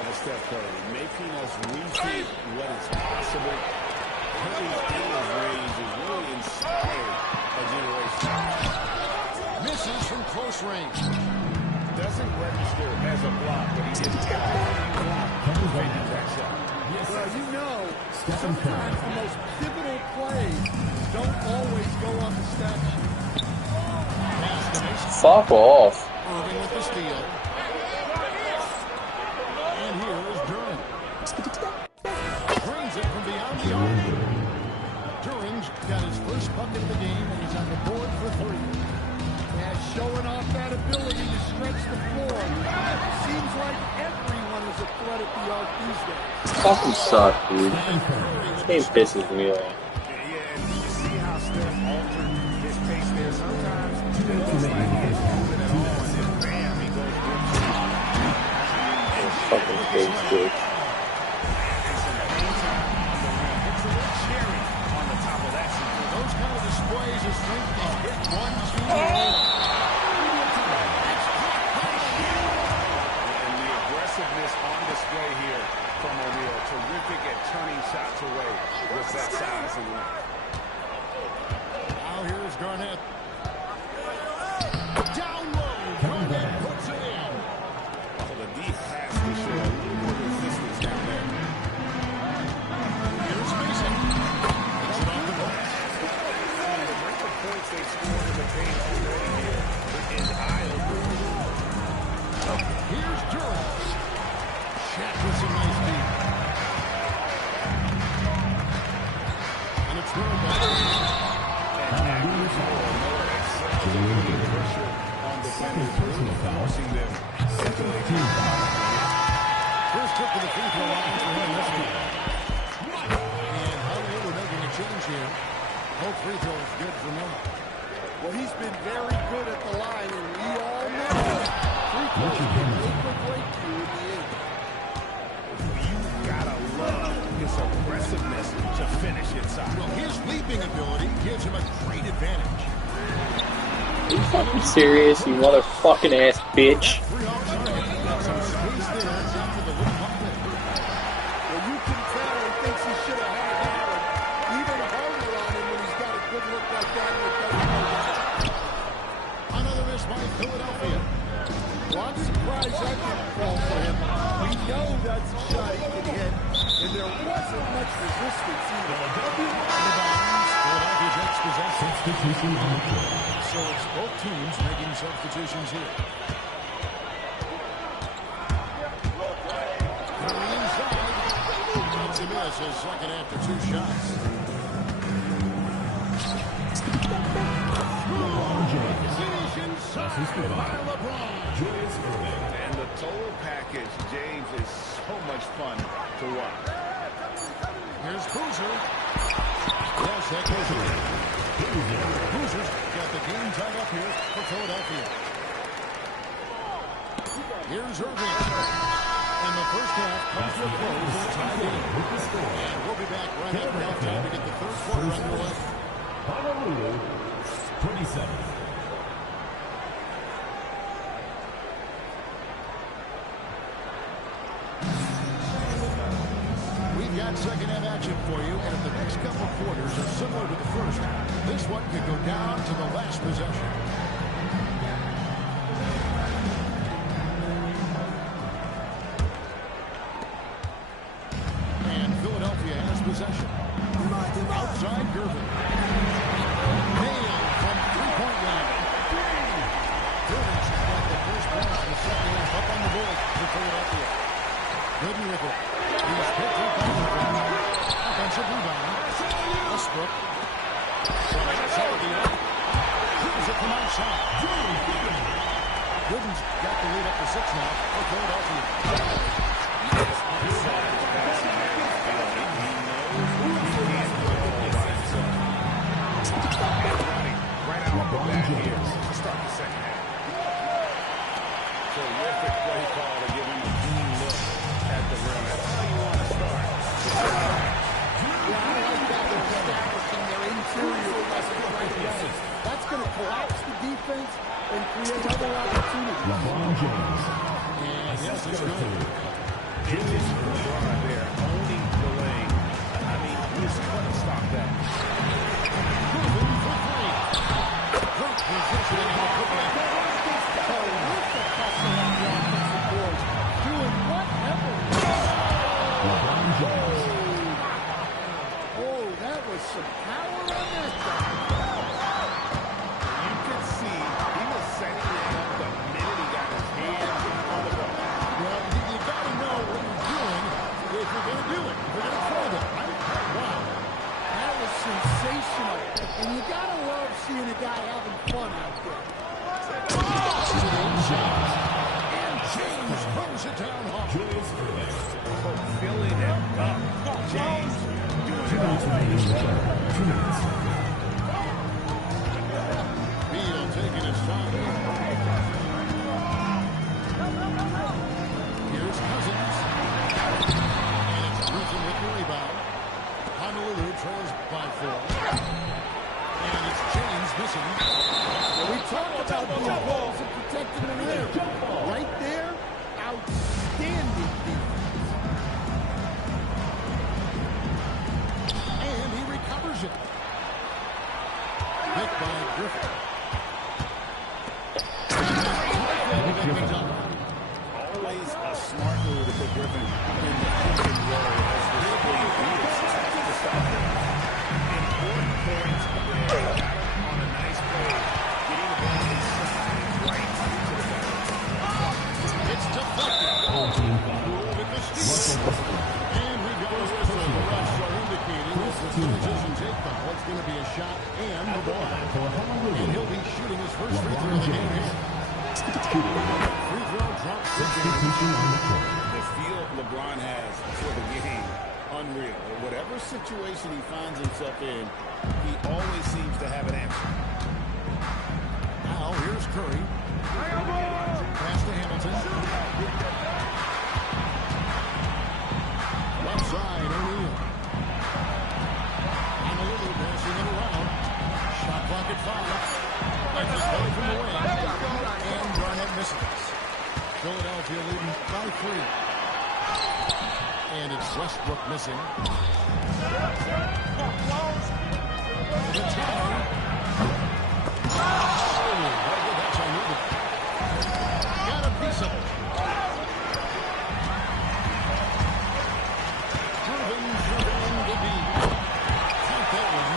of a Steph Curry, making us rethink what is possible. Curry's endless range has really inspired a generation. Misses from close range. Doesn't register as a block, but he did everything he wanted to make that shot. Well, you know, sometimes the most pivotal plays don't always go on the stat sheet. Pass to Mason. Fuck off. Irving with the steal. And here is Duran. Brings it from beyond the arc. Duran's got his first bucket of the game, and he's on the board for 3. Yeah, showing off that ability to stretch the floor. Seems like everyone is a threat at the arc these days. Fucking suck, dude. This game pisses me off. Yeah, and you see how Steph altered his pace there. Sometimes it's like he's moving at all, and then bam, he goes Fucking face, dude. and some hang time on the rim. It's a little cherry on the top of that season. Those kind of displays of strength can hit 1, 2, 3. And the aggressiveness on display here from O'Neal. Terrific at turning shots away with that size and length. Now here's Garnett. Down low. Garnett puts it in. Oh, the D has to show a little more resistance down there. Here's Mason. Puts it off the glass. The rate of points they scored in the paint already here is eye-opening. Here's Duran. Shaq with some nice beat. And it's thrown back. And active more acceptable pressure on defenders, really forcing them into a team foul. First trip to the free throw line for him this game. And Hollywood making a change here. Both free throws good for Miller. Well, he's been very good at the line, and we all know free throws can make or break you in the end. You gotta love his aggressiveness to finish inside. Well, his leaping ability gives him a great advantage. Are you fucking serious, you motherfucking ass bitch? Three off target. Some space there after the little pump in. Well, you can tell he thinks he should have had that one even harder on him when he's got a good look like that. Another miss by Philadelphia. Well, I'm surprised that didn't fall for him. We know that's a shot he can hit, and there wasn't much resistance either. Philadelphia takes possession. Substitution on the court. So it's both teams making substitutions here. Curry inside. It's a miss. His second after 2 shots. LeBron James. Finish inside by LeBron. Julius Erving. And the total package, James, is so much fun to watch. Here's Boozer. Yes, that goes in. Boozer's got the game tied up here for Philadelphia. Here's Irving. And the first half comes to a close in a tie game. And we'll be back right after halftime to get the third quarter underway. Honolulu, 27. We've got second half action for you, and if the next couple quarters are similar to the first, this one could go down to the last possession. And Philadelphia has possession. Outside Gervin. Nailed from three-point line. Gervin's got the first pass in the second half up on the board for Philadelphia. Gooden with it. He's picked up on the offensive rebound. Westbrook. Here's it from outside. Gooden's got the lead up to 6 now for Philadelphia. LeBron James. To start the second half. Terrific play call to give him a clean look at the rim. That's how you want to start. Yeah, I like that they're establishing their interior presence right away. That's going to collapse the defense and create other opportunities. LeBron James. And yes, it's good. It is LeBron there, owning the lane. I mean, he's going to stop that. Moving for 3. Great positioning on the putback. Terrific hustle on the offensive boards. Doing whatever. LeBron James. Oh, that was some power on that guy. You can see he was setting it up the minute he got his hands on the ball. Well, you got to know what you're doing if you're going to do it. If you're going to throw them, right? Wow. That was sensational. And you got to love seeing a guy having fun out there. And James throws it down hard. Julius Erving. Filling it up. James doing it all right. 2 minutes. Beal taking his time. Here's Cousins. And it's Griffin with the rebound. Honolulu trails by 4. And it's James missing. Well, we talked about these balls and protecting the rim. Right there, outstanding defense. And he recovers it. Picked by Griffin. Always a smart move to put Griffin in the open role as the screen leaders to stop him. Important points there. Got him on a nice play. Getting the ball inside right to the basket. It's deflected. All team foul. With the steal. And we got a whistle. The refs are indicating this is a transition take foul. It's going to be a shot and the ball. For Honolulu. And he'll be shooting his first free throw of the game here. Free throw drops. Substitution on the court. The feel LeBron has for the game, unreal. Whatever situation he finds himself in, he always seems to have an answer. Now here's Curry. Pass to Hamilton. Left side, O'Neal. Honolulu passing it around. Shot clock at 5. That's a play from the wing. And Garnett misses. Philadelphia leading by 3. And it's Westbrook missing. The tie. Oh, that's unneeded. Got a piece of it. Irving to be. Count that one.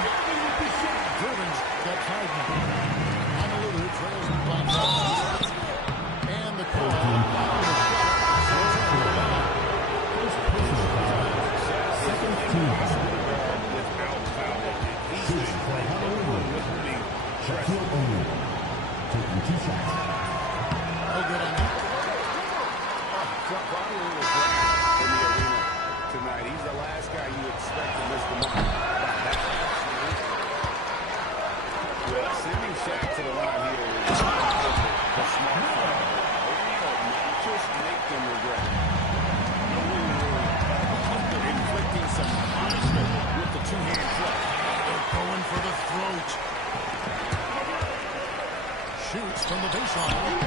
baseline.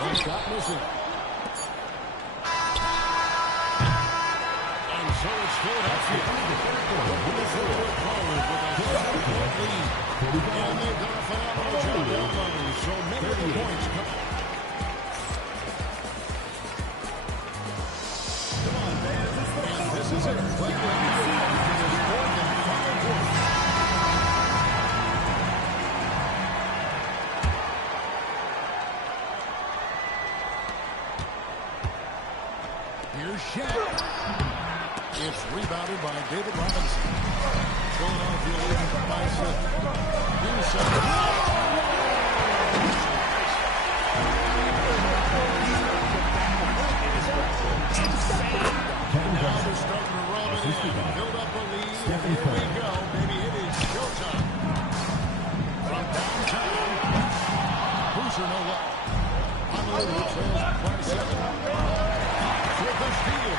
One shot missing. And so it's Philadelphia. With a 7-point lead. And they've done a phenomenal job down low. So many of the points come. Come on, man. And this is it. Play for this fourth and final quarter. Here's Shaq. It's rebounded by David Robinson. Philadelphia leading by 7. Here's now they're starting to rub it in. Build up a lead. Here we go, baby. It is showtime. From downtown. Boozer no luck. Honolulu trails by 7. With the steal.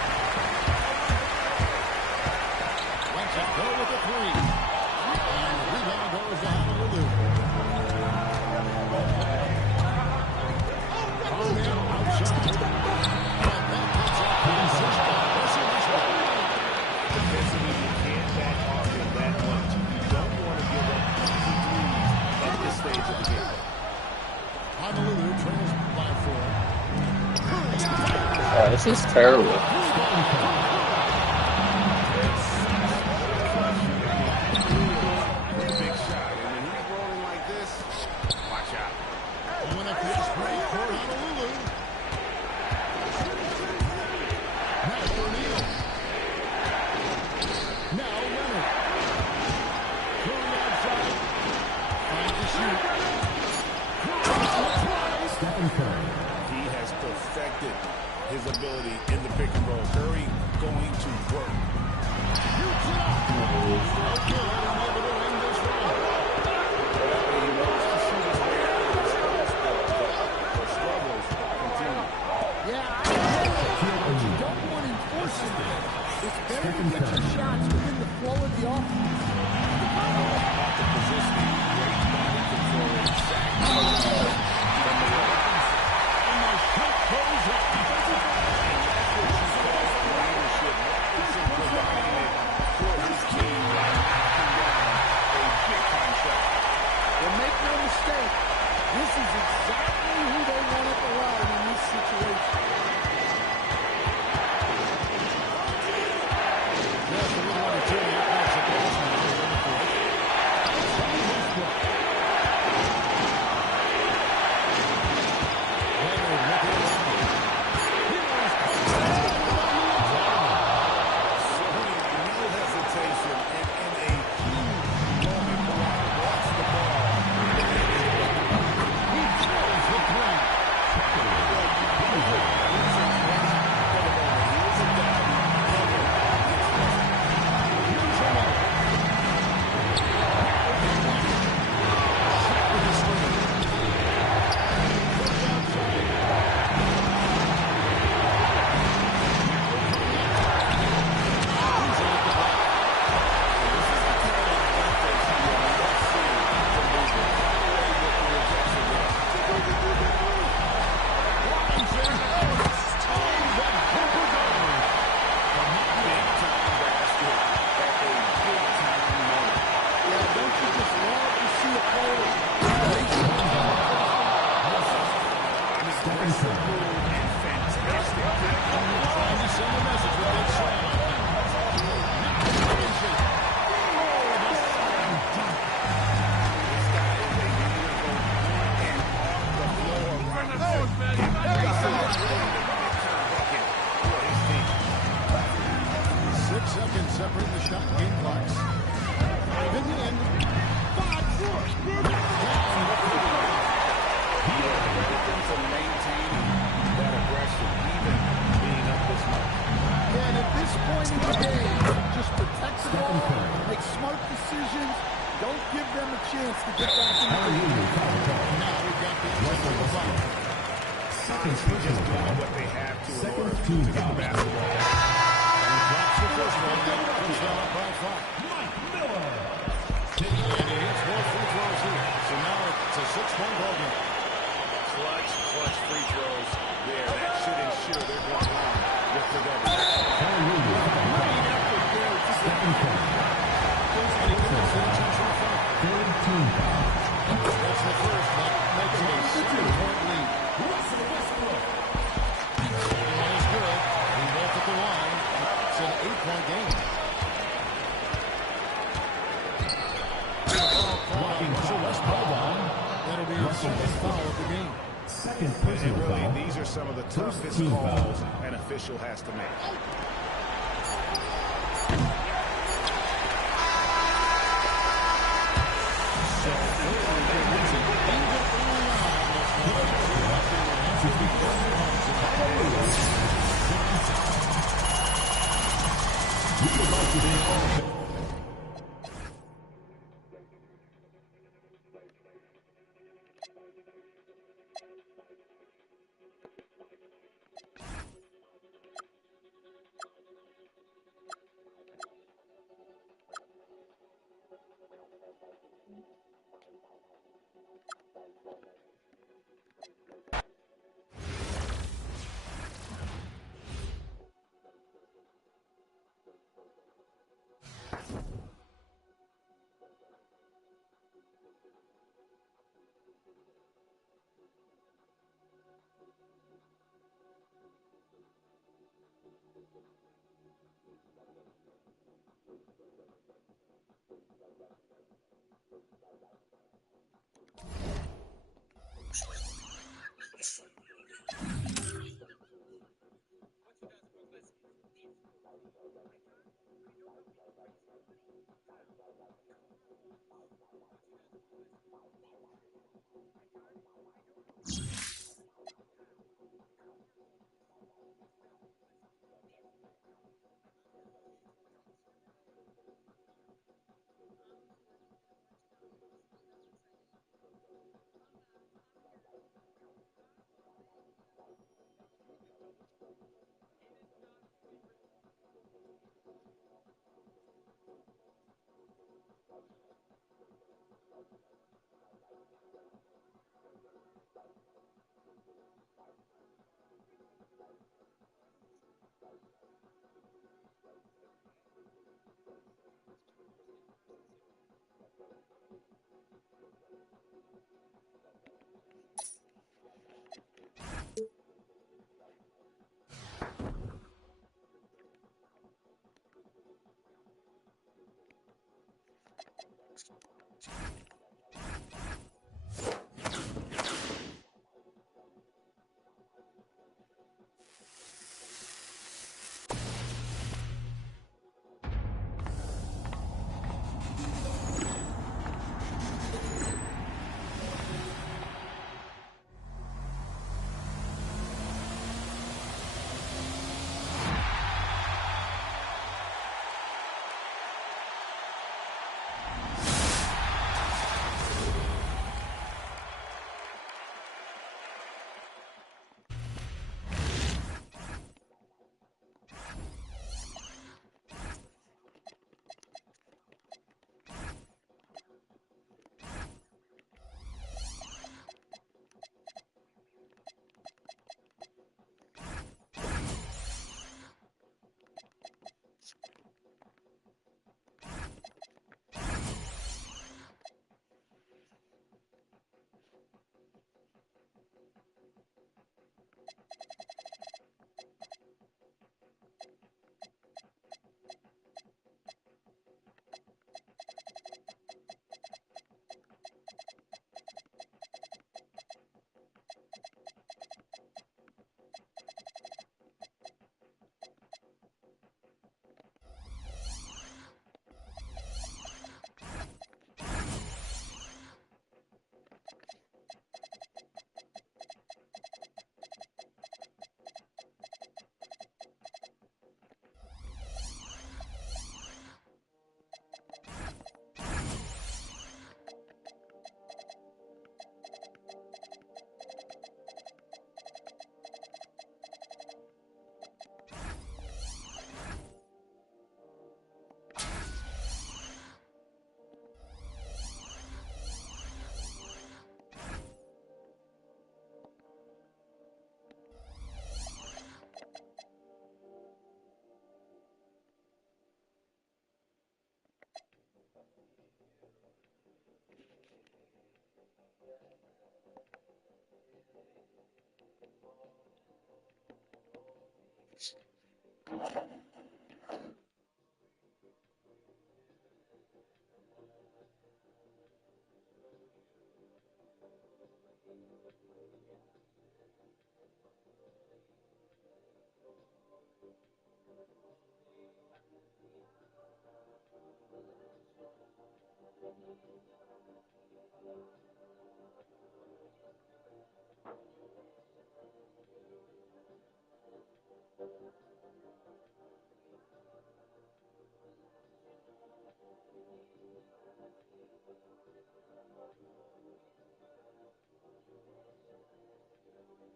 Lets it go with the 3. And the rebound goes to Honolulu. Carmen outside. And that gets up to the 6. Defensively, you can't back off him that much. You don't want to give up easy threes at this stage of the game. Honolulu trails by 4. Oh, this is terrible. Big shot. And when he's rolling like this, watch out. When a fast break for Honolulu. Now for Neal. Now Leonard. Curry outside. Trying to shoot. Stephen Curry. He has perfected his ability in the pick and roll. Curry going to work. It's better to get your shots within the flow of the offense. The positioning, great body control, exactly. And the shot goes up. And that's what you call leadership. Robinson providing it for his team, knocking down a big-time shot. Well, make no mistake, this is exactly who they want at the line in this situation. Yes, we want to turn the offensive basement. No hesitation and in a huge moment, watch the ball. He drills the 3. Here's a guy who never gets frustrated. Here's a man. Shot with the swing. Goes outside. He's at the back. This is the kind of defense you love seeing from these way with the rejection there. Robinson. Oh, the bumper goes. Big-time basket at a big-time moment. Yeah, don't you just love to see a player Aggressive move and fantastic pick. Trying to send a message with that slam. Now is it? Oh, the slam dunk. This guy is a beautiful and off the floor. Robinson is really the big-time bucket for his team. 6 seconds separate the shot game clocks. 5 in the end. 5-4. To maintaining that aggression, even being up this much. And at this point in the game, just protect the ball, make smart decisions, don't give them a chance to get back in the game. Now we've got the technical foul. Honestly, just doing what they have to in order to get the basketball back. He drops the first one. Comes down up by 5. And he hits more free throws here. So now it's a 6-point ball game. 8-point game. Blocking foul. That'll be his second foul of the game. Second And personal really, foul. these are some of the toughest team calls foul. an official has to make.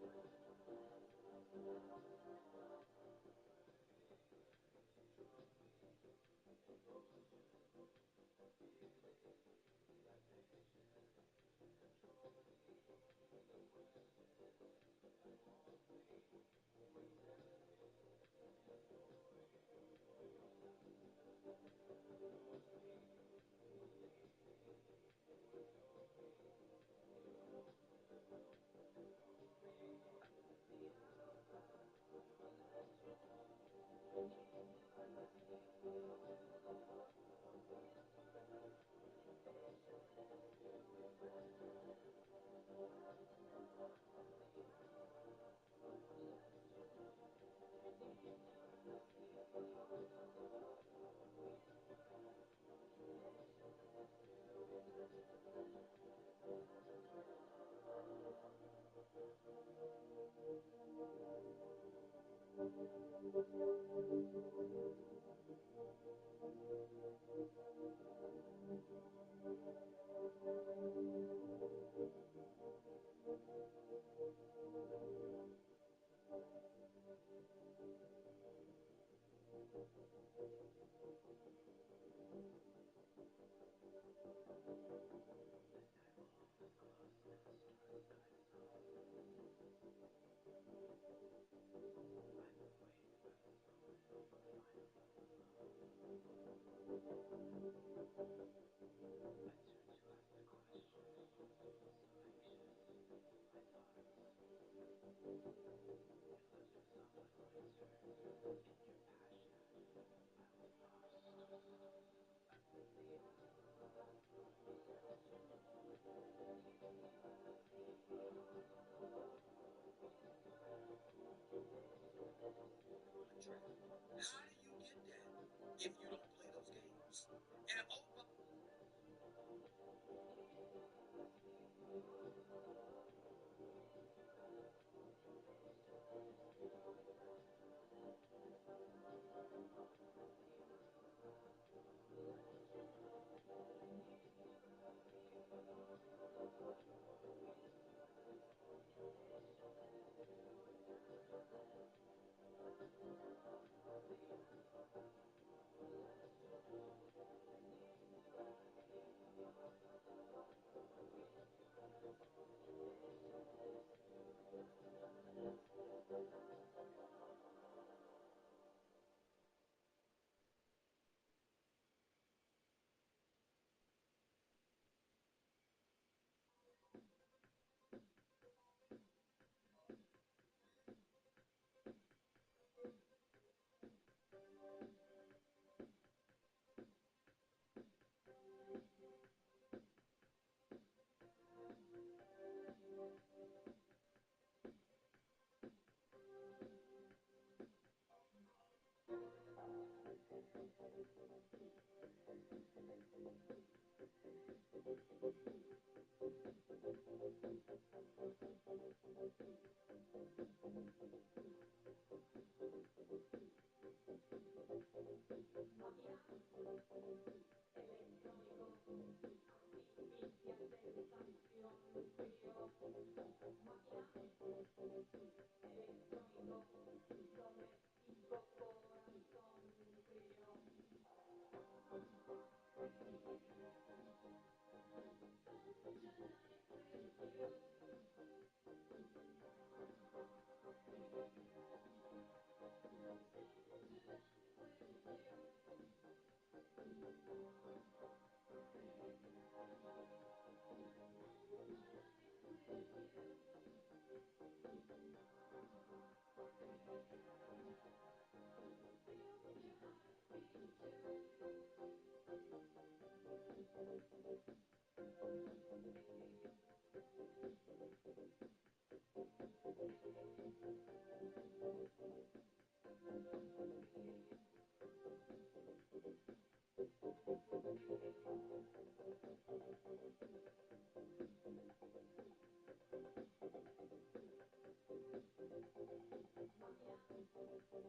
How do you get that if you don't play those games? And oh,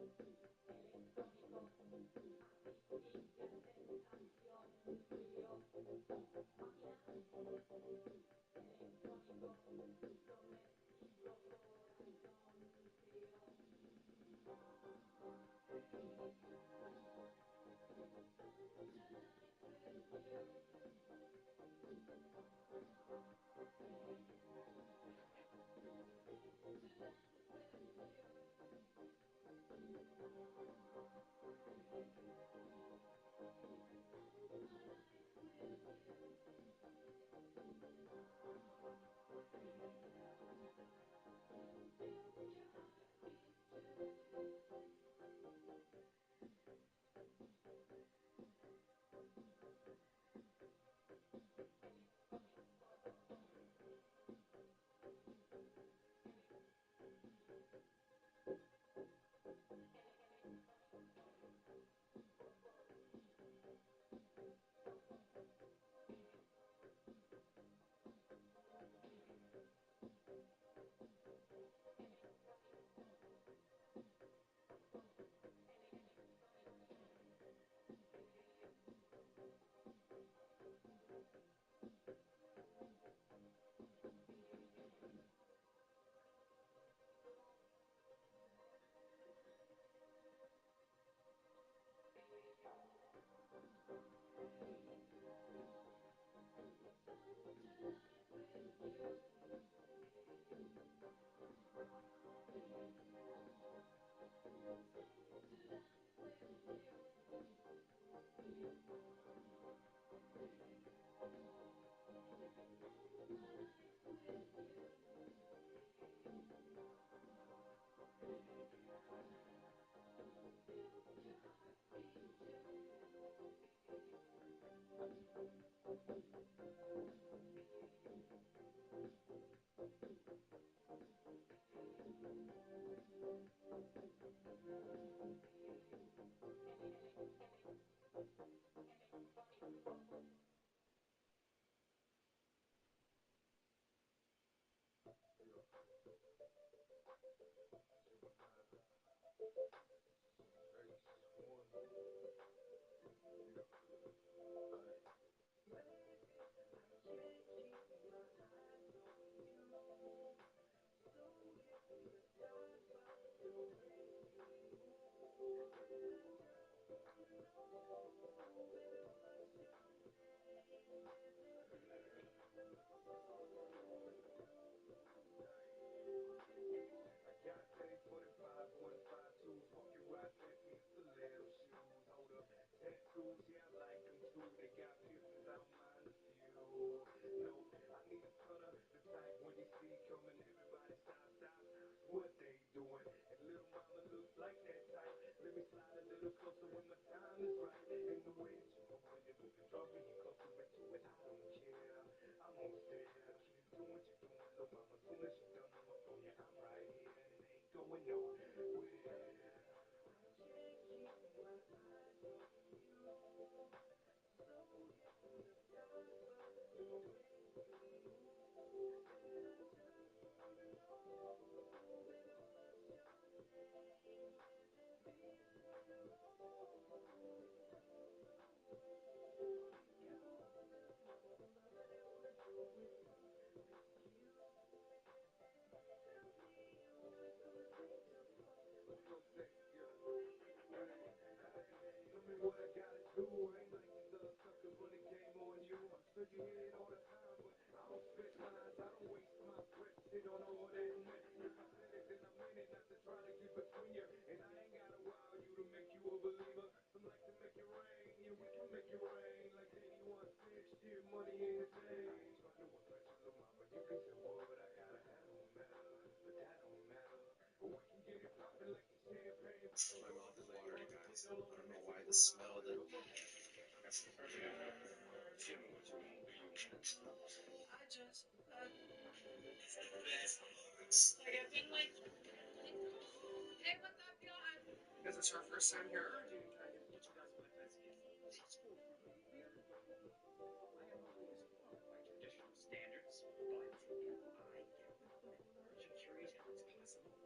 My mouth is watering, guys. I don't know why. The smell of the. Give me what you want. Do you want? I just. It's the best looks. Like, I've been like. Hey, what's up, y'all? Is this her first time here? Or do you try to get what you guys want to see? She's cool. Weird. I am always by traditional standards, but I get the point. Aren't you curious how it's possible?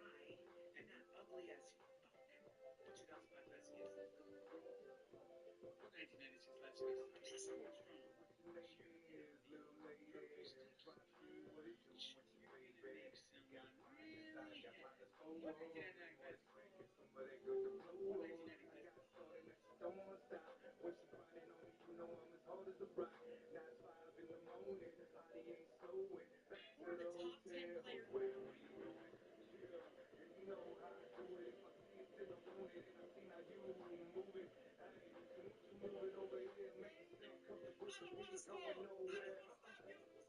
I am not ugly as fuck. But you guys want to see it? 1996 Let's Go. Plus, I'm okay. Make someone really happy. What 1999 What 1999 Who are the top 10 players? I don't want to spoil.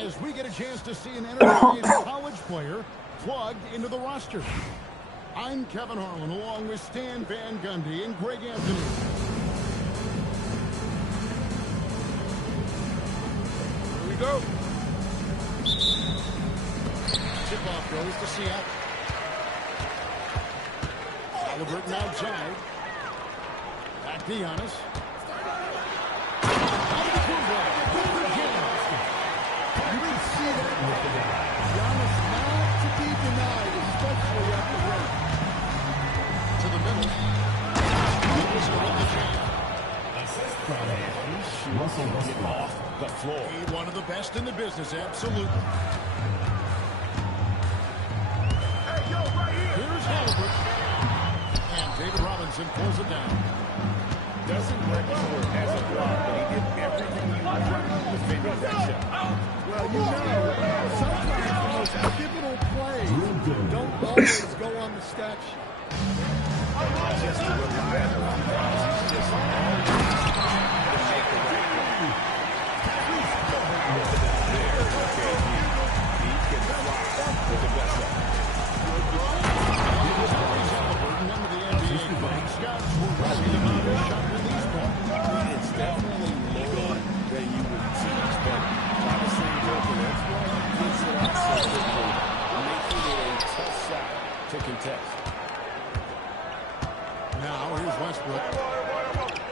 as we get a chance to see an energized college player plugged into the roster. I'm Kevin Harlan along with Stan Van Gundy and Greg Anthony. Here we go. Tip-off goes to Seattle. Halliburton outside. Back to Giannis. You can see that. Giannis not to be denied, especially at the rim. To the middle. Russell Westbrook off the floor. One of the best in the business, absolutely. Here's Halliburton. And David Robinson pulls it down. Doesn't register as a block, but he did everything he wanted defending that shot. Well, you know, sometimes the most pivotal plays don't always go on the stat sheet. Just a reliable cross. He's just always to make the right play. He can fly with the best of them. None of the NBA scouts were rushing him out of shot release point. It's definitely lower than you would expect. Obviously, that's why he gets it out so quickly, making it a tough shot to contest. Now, here's Westbrook.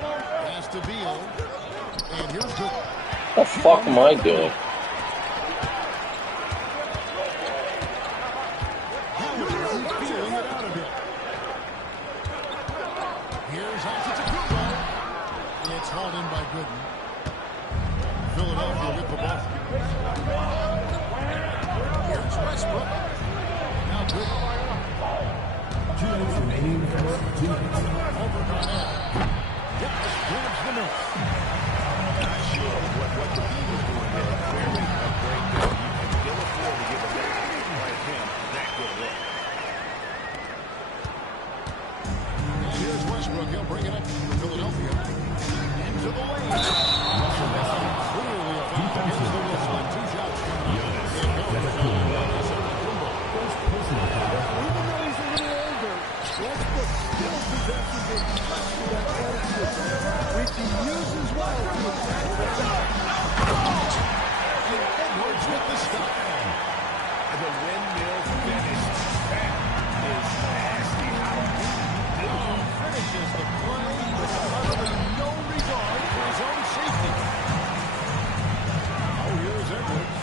Pass to Beal. And here's Good. The fuck am I doing? Halliburton feeling it out a bit. Here's Antetokounmpo. It's hauled in by Gooden. Philadelphia with the ball. Here's Westbrook. Now Gooden. 2 minutes remaining in the first 2 minutes. Over Garnett. Giannis grabs the miss. Not sure what the team is doing there. Clearly a great goal. You can ill afford to give a guy like him that good look. And here's Westbrook. He'll bring it up to Philadelphia. Into the lane. Clearly a foul against the whistle. 2 shots. Even though he's a little older, Westbrook still possesses a touch of athleticism, which he uses well to attack the shot. And Edwards with the stop. The windmill finish. That is nasty. How Finishes the play with utterly no regard for his own safety. Oh, here's Edwards.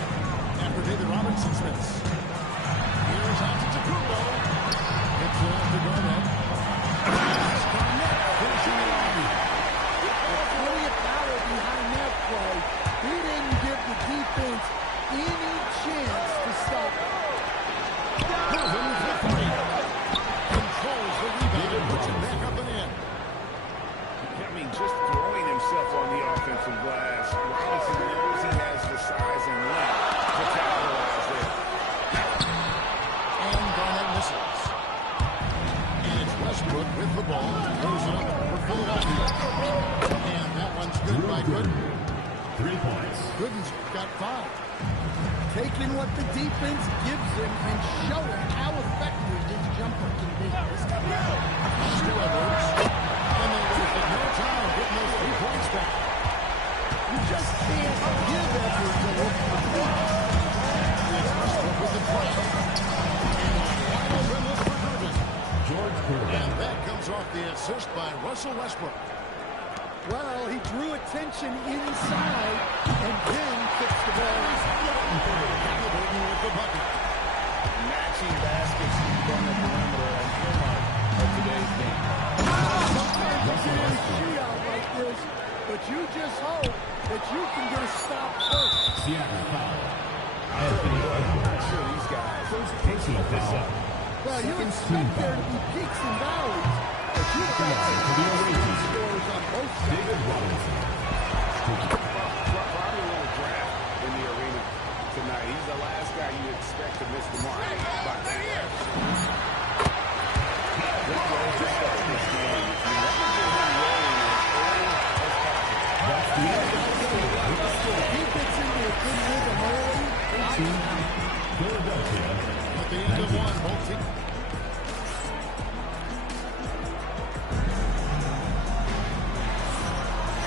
After David Robinson's miss. Here's Antetokounmpo. Hits it off to Garnett. It's Garnett finishing it off. With plenty of power behind that play, he didn't give the defense any chance to stop it. Irvin for 3. Controls the rebound and puts it back up and in. I mean, just throwing himself on the offensive glass. Robinson knows he has the size and length to capitalize there. And Garnett misses. And it's Westbrook with the ball. Throws it up for Philadelphia. And that one's good by Gooden. 3 points. Gooden's got 5. Taking what the defense gives him and showing how effective his jumper can be. He's to Edwards. And they wasted no time getting those 3 points back. You just can't give Edwards a look for free. It's Westbrook with the play. And a final rimless for Gooden. George Curry. And that comes off the assist by Russell Westbrook. Well, he drew attention inside and then kicks the ball. Halliburton with the bucket. Matching baskets on the perimeter and hallmark of today's game. Sometimes you get in a shootout like this, but you just hope that you can get a stop first. Seattle foul. Anthony Edwards. I'm sure these guys First personal foul. Well, you expect there to be peaks and valleys, but you've got some scores on both sides. David Robinson. probably a little draft in the arena tonight. He's the last guy you expect to miss the mark. He gets into a good rhythm early, Philadelphia. At the end of one, both teams.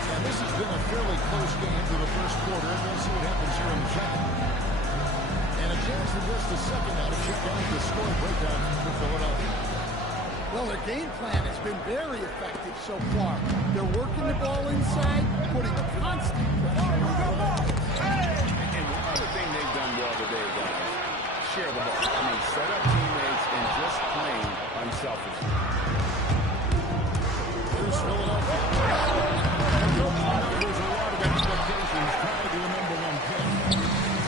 And this has been a fairly close game through the first quarter. We'll see what happens here in the second. And a chance for just a second now to check out the score breakdown for Philadelphia. Well, their game plan has been very effective so far. They're working the ball inside, putting constant pressure. And one other thing they've done well today, guys, share the ball. I mean, set up teammates and just playing unselfishly. Here's Philadelphia. There's a lot of expectations tied to the number one pick.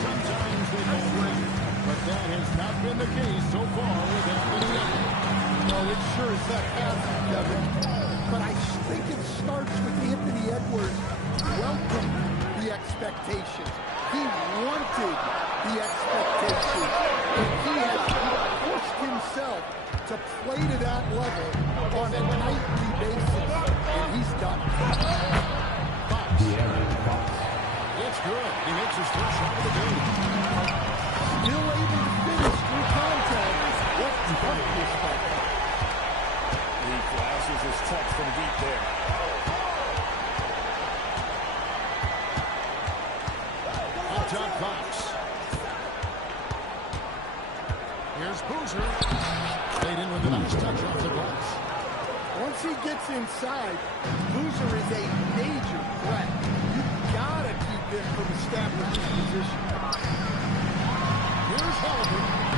Sometimes they go great, but that has not been the case so far with Anthony Edwards. Well, it sure as heck hasn't, Kevin. But I think it starts with Anthony Edwards welcoming the expectations. He wanted the expectations. And he has forced himself to play to that level on a nightly basis. And he's done it. It's good. He makes his first shot of the game. Still able to finish through contact. What toughness by that. He flashes his touch from deep there. Up top, Fox. Here's Boozer. Laid in with a nice touch off the glass. Once he gets inside, Boozer is a major threat. You've got to keep him from establishing position. Here's Halliburton.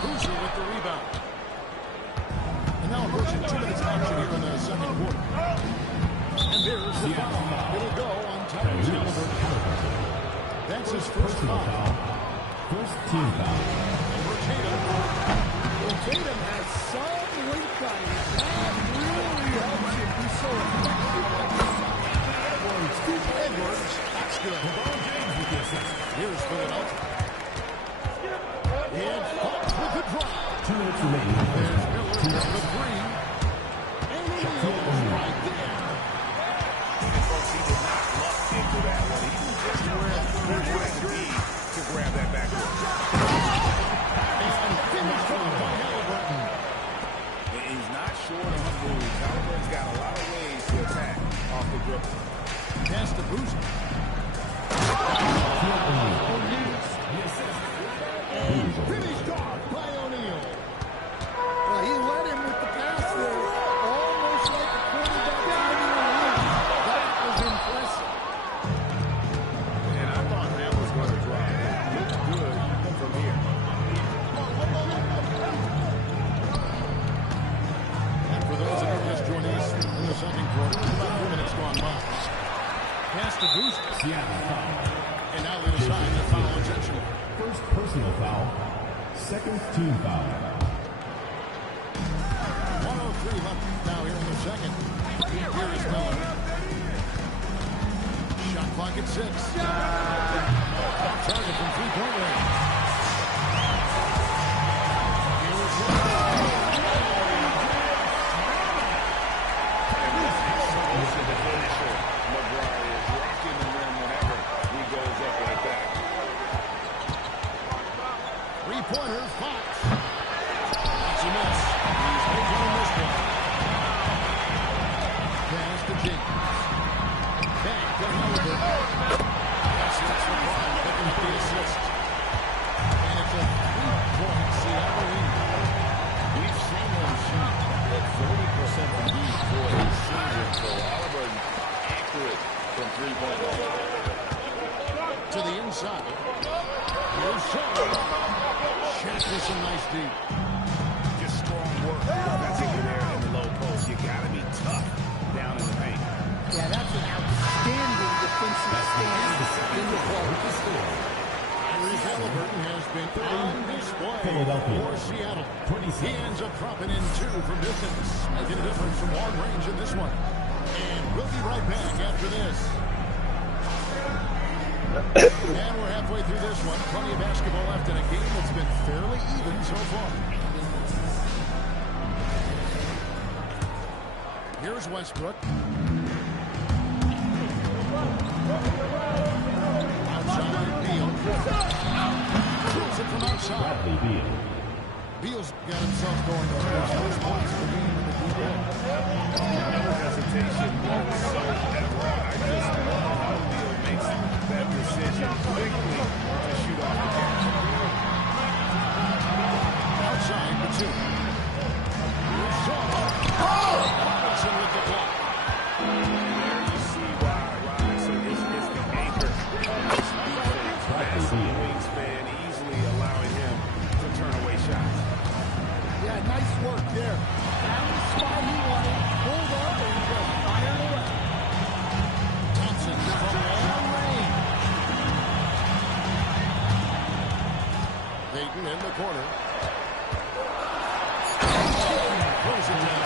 Boozer with the rebound. And now approaching 2 minutes action here in the second quarter. And there's the foul. It'll go on Tyrese Halliburton. That's his first foul. First team foul. Over Tatum. Well, Tatum has some length on him. That really helps him be so effective. Edwards. That's good. LeBron James with the assist. Here's Philadelphia. And Fox with the drop. 2 minutes remaining. There's Miller with the three. And O'Neal right there. And folks, he did not luck into that one. He was just where he had to be to grab that backboard. And finished off by Halliburton. And he's not short on the moves. Halliburton's got a lot of ways to attack off the dribble. Pass to Boozer. And finished off by O'Neal. Well, he led him with the pass there, almost like a quarterback driving a run. That was impressive. And I thought that was going to drop. It looked good from here. And for those that are just joining us in the second quarter, about 4 minutes gone by. Pass to Boozer. And now they decide to foul intentional. First personal foul. Second team foul. 1:03 left now here in the second. Here is Miller. Shot clock at 6. Target from three-point range. Here is The finisher, LeBron, is rocking the rim whenever he goes up like that. three-pointer, Fox. That's a miss. He's making on this one. Pass to James. Back to Halliburton. That's LeBron picking up the assist. And it's a 3-point Seattle lead. We've seen him shoot at 40% from deep for his season, so Halliburton accurate from three-point line. To the inside. Here's Shaw. Shaq with some nice deep. Just strong work. That's it. You're there in the low post. You got to be tough down in the paint. Yeah, that's an outstanding defensive stand in the ball. Tyrese Halliburton has been on display for Seattle. He ends up dropping in 2 from distance, making a difference from long range in this one. And we'll be right back after this. And we're halfway through this one. Plenty of basketball left in a game that's been fairly even so far. Here's Westbrook. Outside Beal. it from outside. Bradley Beal. Beal's got himself going to the first points of the game in the defense. No hesitation whatsoever. I just love how Beal makes that decision quickly to shoot off the catch. Outside the two. Here's Shaw. Robinson with the block. There you see why Robinson is the anchor of this defense. Massive wingspan, easily allowing him to turn away shots. Yeah, nice work there. Found the spot he wanted, pulled up, and just fired away. Thompson from long range. Payton in the corner. Close it down.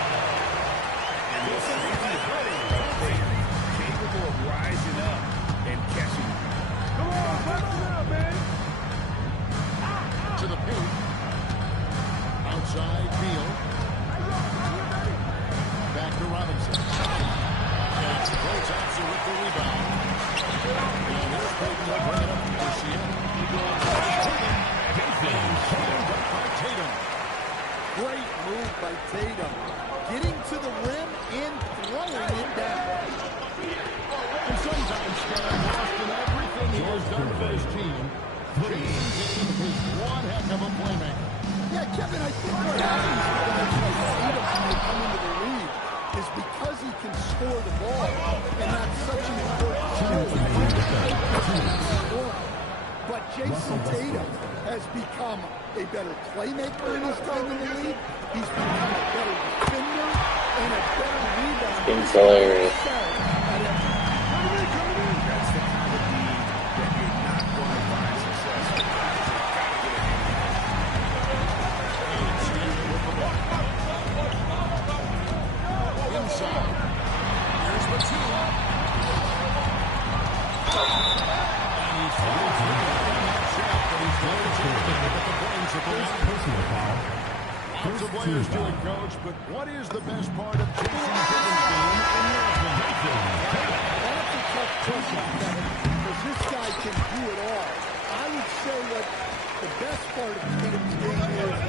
And the safety of Payton, capable of rising up and catching. Come on, come on now, man. To the paint. Outside Beal. Back to Robinson. And Bo Thompson with the rebound. And here's Payton to bring it up for Seattle. By Tatum. Great move by Tatum. Getting to the rim and throwing it down. And sometimes Stan lost in everything he has done for his team. Jason Tatum is one heck of a playmaker. Yeah, Kevin, I think what happens to guys like Tatum when they come into the league is because he can score the ball, and that's such an important skill. But Jason Tatum has become a better playmaker in his time in the league. He's become a better defender and a better rebounder. It's hilarious. That's the kind of deed that you're not going to find success with. Inside. Here's the two. And he's fouled through that shot, but he's going to take it with the brains of the Personal foul. Lots of players do it, Coach, but what is the best part of Jason Tatum's game in your opinion? That's a tough question, Kevin, because this guy can do it all. I would say what the best part of Tatum's game is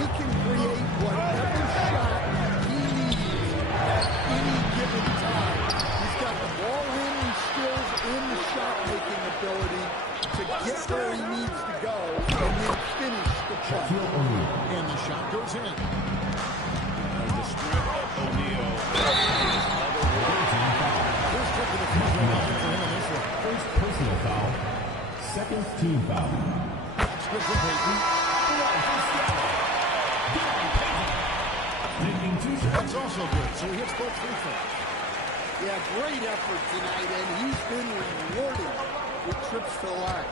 he can create whatever shot he needs at any given time. He's got the ball handling skills and the shot-making ability to get where he needs to go and then finish the play. And the shot goes in. The strength of O'Neal. First trip to the free throw line for him in this one. First personal foul. Second team foul. That's good for Payton. Taking 2 shots. That's also good, so he hits both free throws. Yeah, great effort tonight, and he's been rewarded with trips to the line.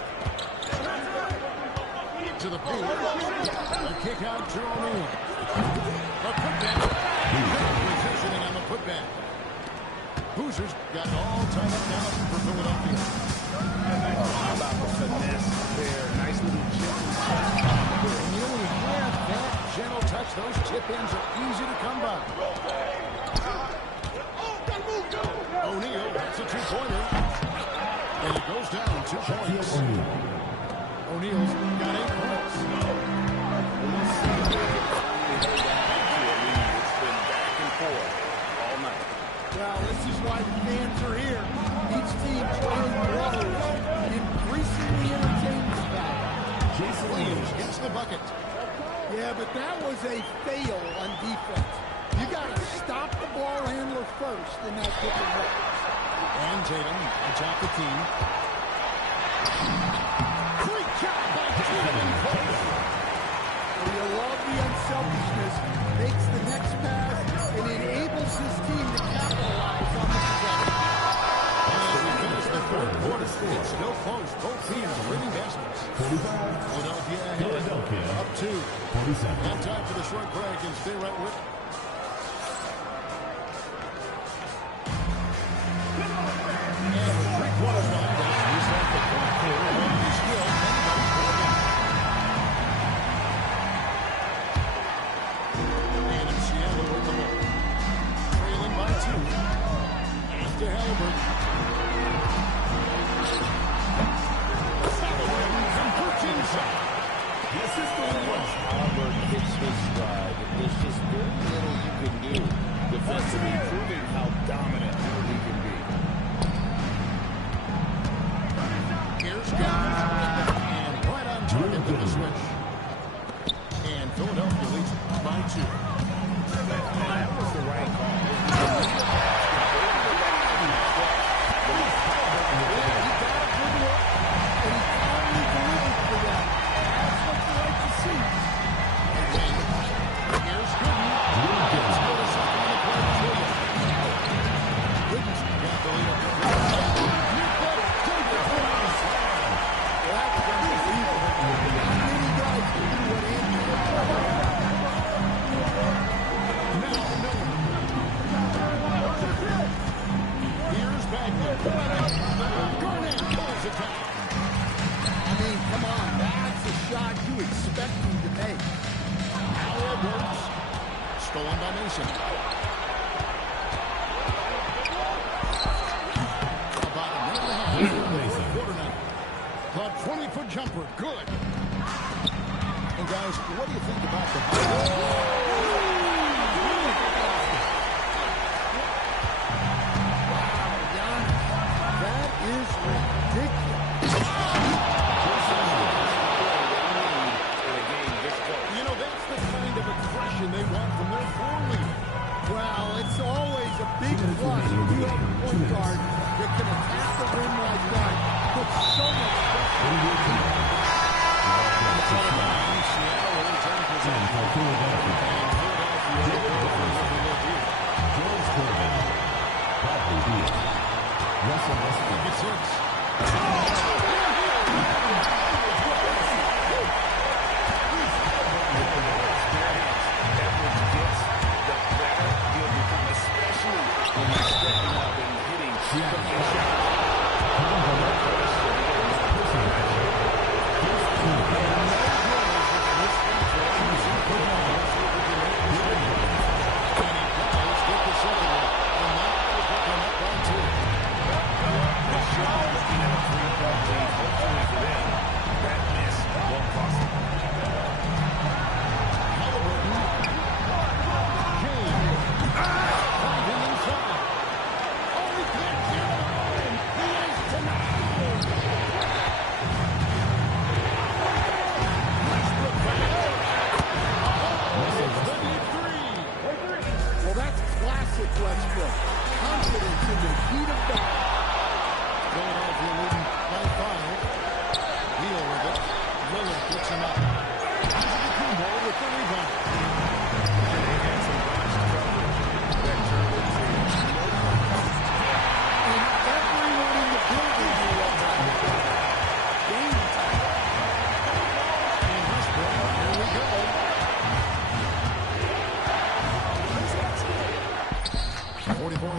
To the paint. The kick out to O'Neal. The putback. Good positioning on the putback. Hoosiers got it all tied up now for Philadelphia. How about the finesse there? Nice little gentle touch. And you only have that gentle touch. Those tip-ins are easy to come by. O'Neal, that's a two-pointer. And it goes down 2 points. O'Neal's got 8 points. We'll see if they can only hold on to a lead. It's been back and forth all night. Well, this is why the fans are here. Each team playing blows, increasingly entertainment value. Jason Williams gets the bucket. Yeah, but that was a fail on defense. You got to stop the ball handler first in that pick and roll. And Tatum atop the team. Great job by Tatum. You love the unselfishness, makes the next pass, and enables his team to capitalize on the possession. And we finish the third quarter. It's still close. Both teams winning baskets. 45. Philadelphia ahead. Philadelphia. Up 2. 47. And time for the short break, and stay right with it. And with 3 quarters lined up, we start the fourth quarter of the skill anybody can win. And in Seattle with the ball. Trailing by 2. And to Halliburton. Halliburton converts inside. Little you can do defensively, proving how dominant he can be. Here's God. And right on target with the switch. And Philadelphia leads by 2. That was the right call. Stolen by Mason. About a minute and a half in the quarter now. The 20-foot jumper, good. And guys, what do you think about the That is ridiculous. You know, that's the kind of aggression they want from their floor leader. Well, it's always a big plus when you have a point guard that can attack the rim like that. Put so much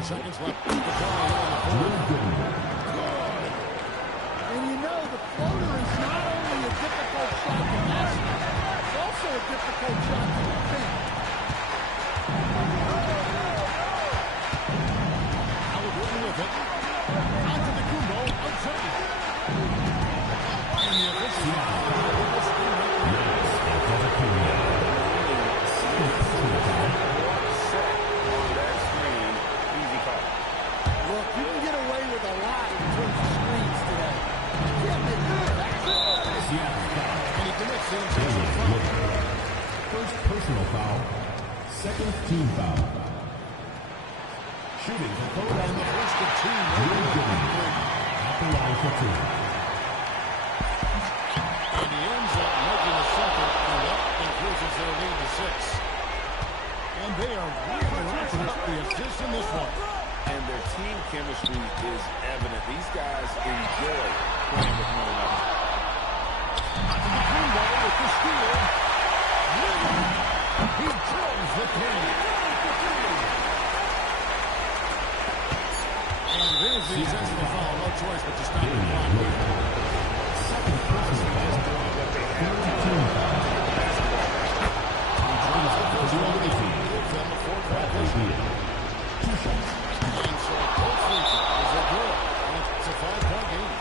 seconds left. And you know, the floater is not only a difficult shot to master, it's also a difficult shot to defend. Halliburton with it. Onto the Kumbo, outside. And the Look, you can get away with a lot in terms of screens today. You can't make and he commits the First personal foul. Second team foul. Shooting for Philadelphia. the first of two. At the line for 2. And he ends up making a second, and that increases their lead to 6. And they are really racking up the assists in this one. And their team chemistry is evident. These guys enjoy playing with one another. Onto the Kumbo with the steal. He drills the three. And there's the intentional foul. No choice but to stop the clock. Second personal foul. Third team foul. He drives the first one to the field. Gives them a 4-point lead. 2 shots. And so both leads it as they do it. And it's a 5-point game.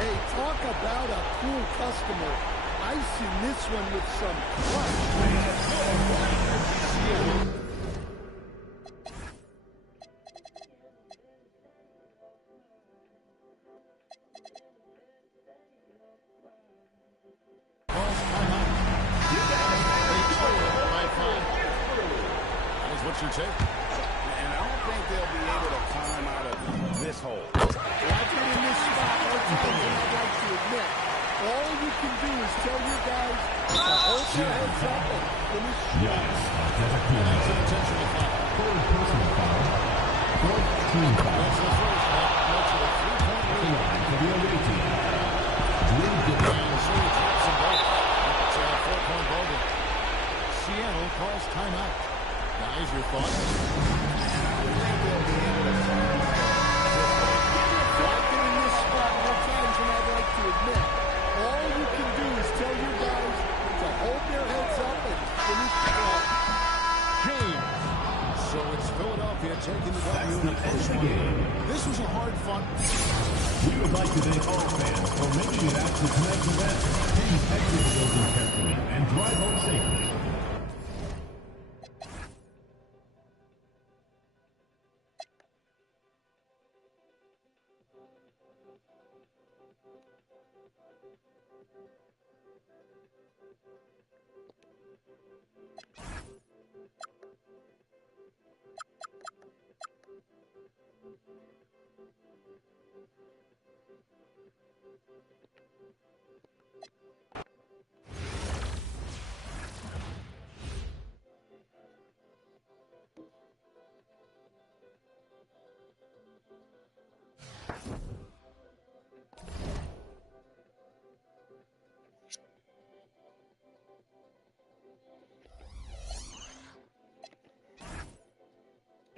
Hey, talk about a cool customer. I icing this one with some clutch. What's your take? And I don't think they'll be able to climb out of this hole. I've been in this spot more times than I'd like to admit. All you can do is tell your guys to hold their heads up and finish strong. Yes, that's an intentional foul. Third personal foul. Fourth team foul. That's the first. That makes it a three-point lead. For the away team. Drew Gooden. And so he drops them both. It's a 4-point ball game. Seattle calls timeout. Guys, your thoughts? I would think they'll be able to climb out of this hole. I've been in this spot more times than I'd like to admit. All you can do is tell your guys to hold their heads up and finish strong. Game. So it's Philadelphia taking the W in the That's first the one. game. This was a hard-fought. We would like to thank all fans for making it out to tonight's event. Please exit the building carefully and drive home safely.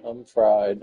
I'm fried.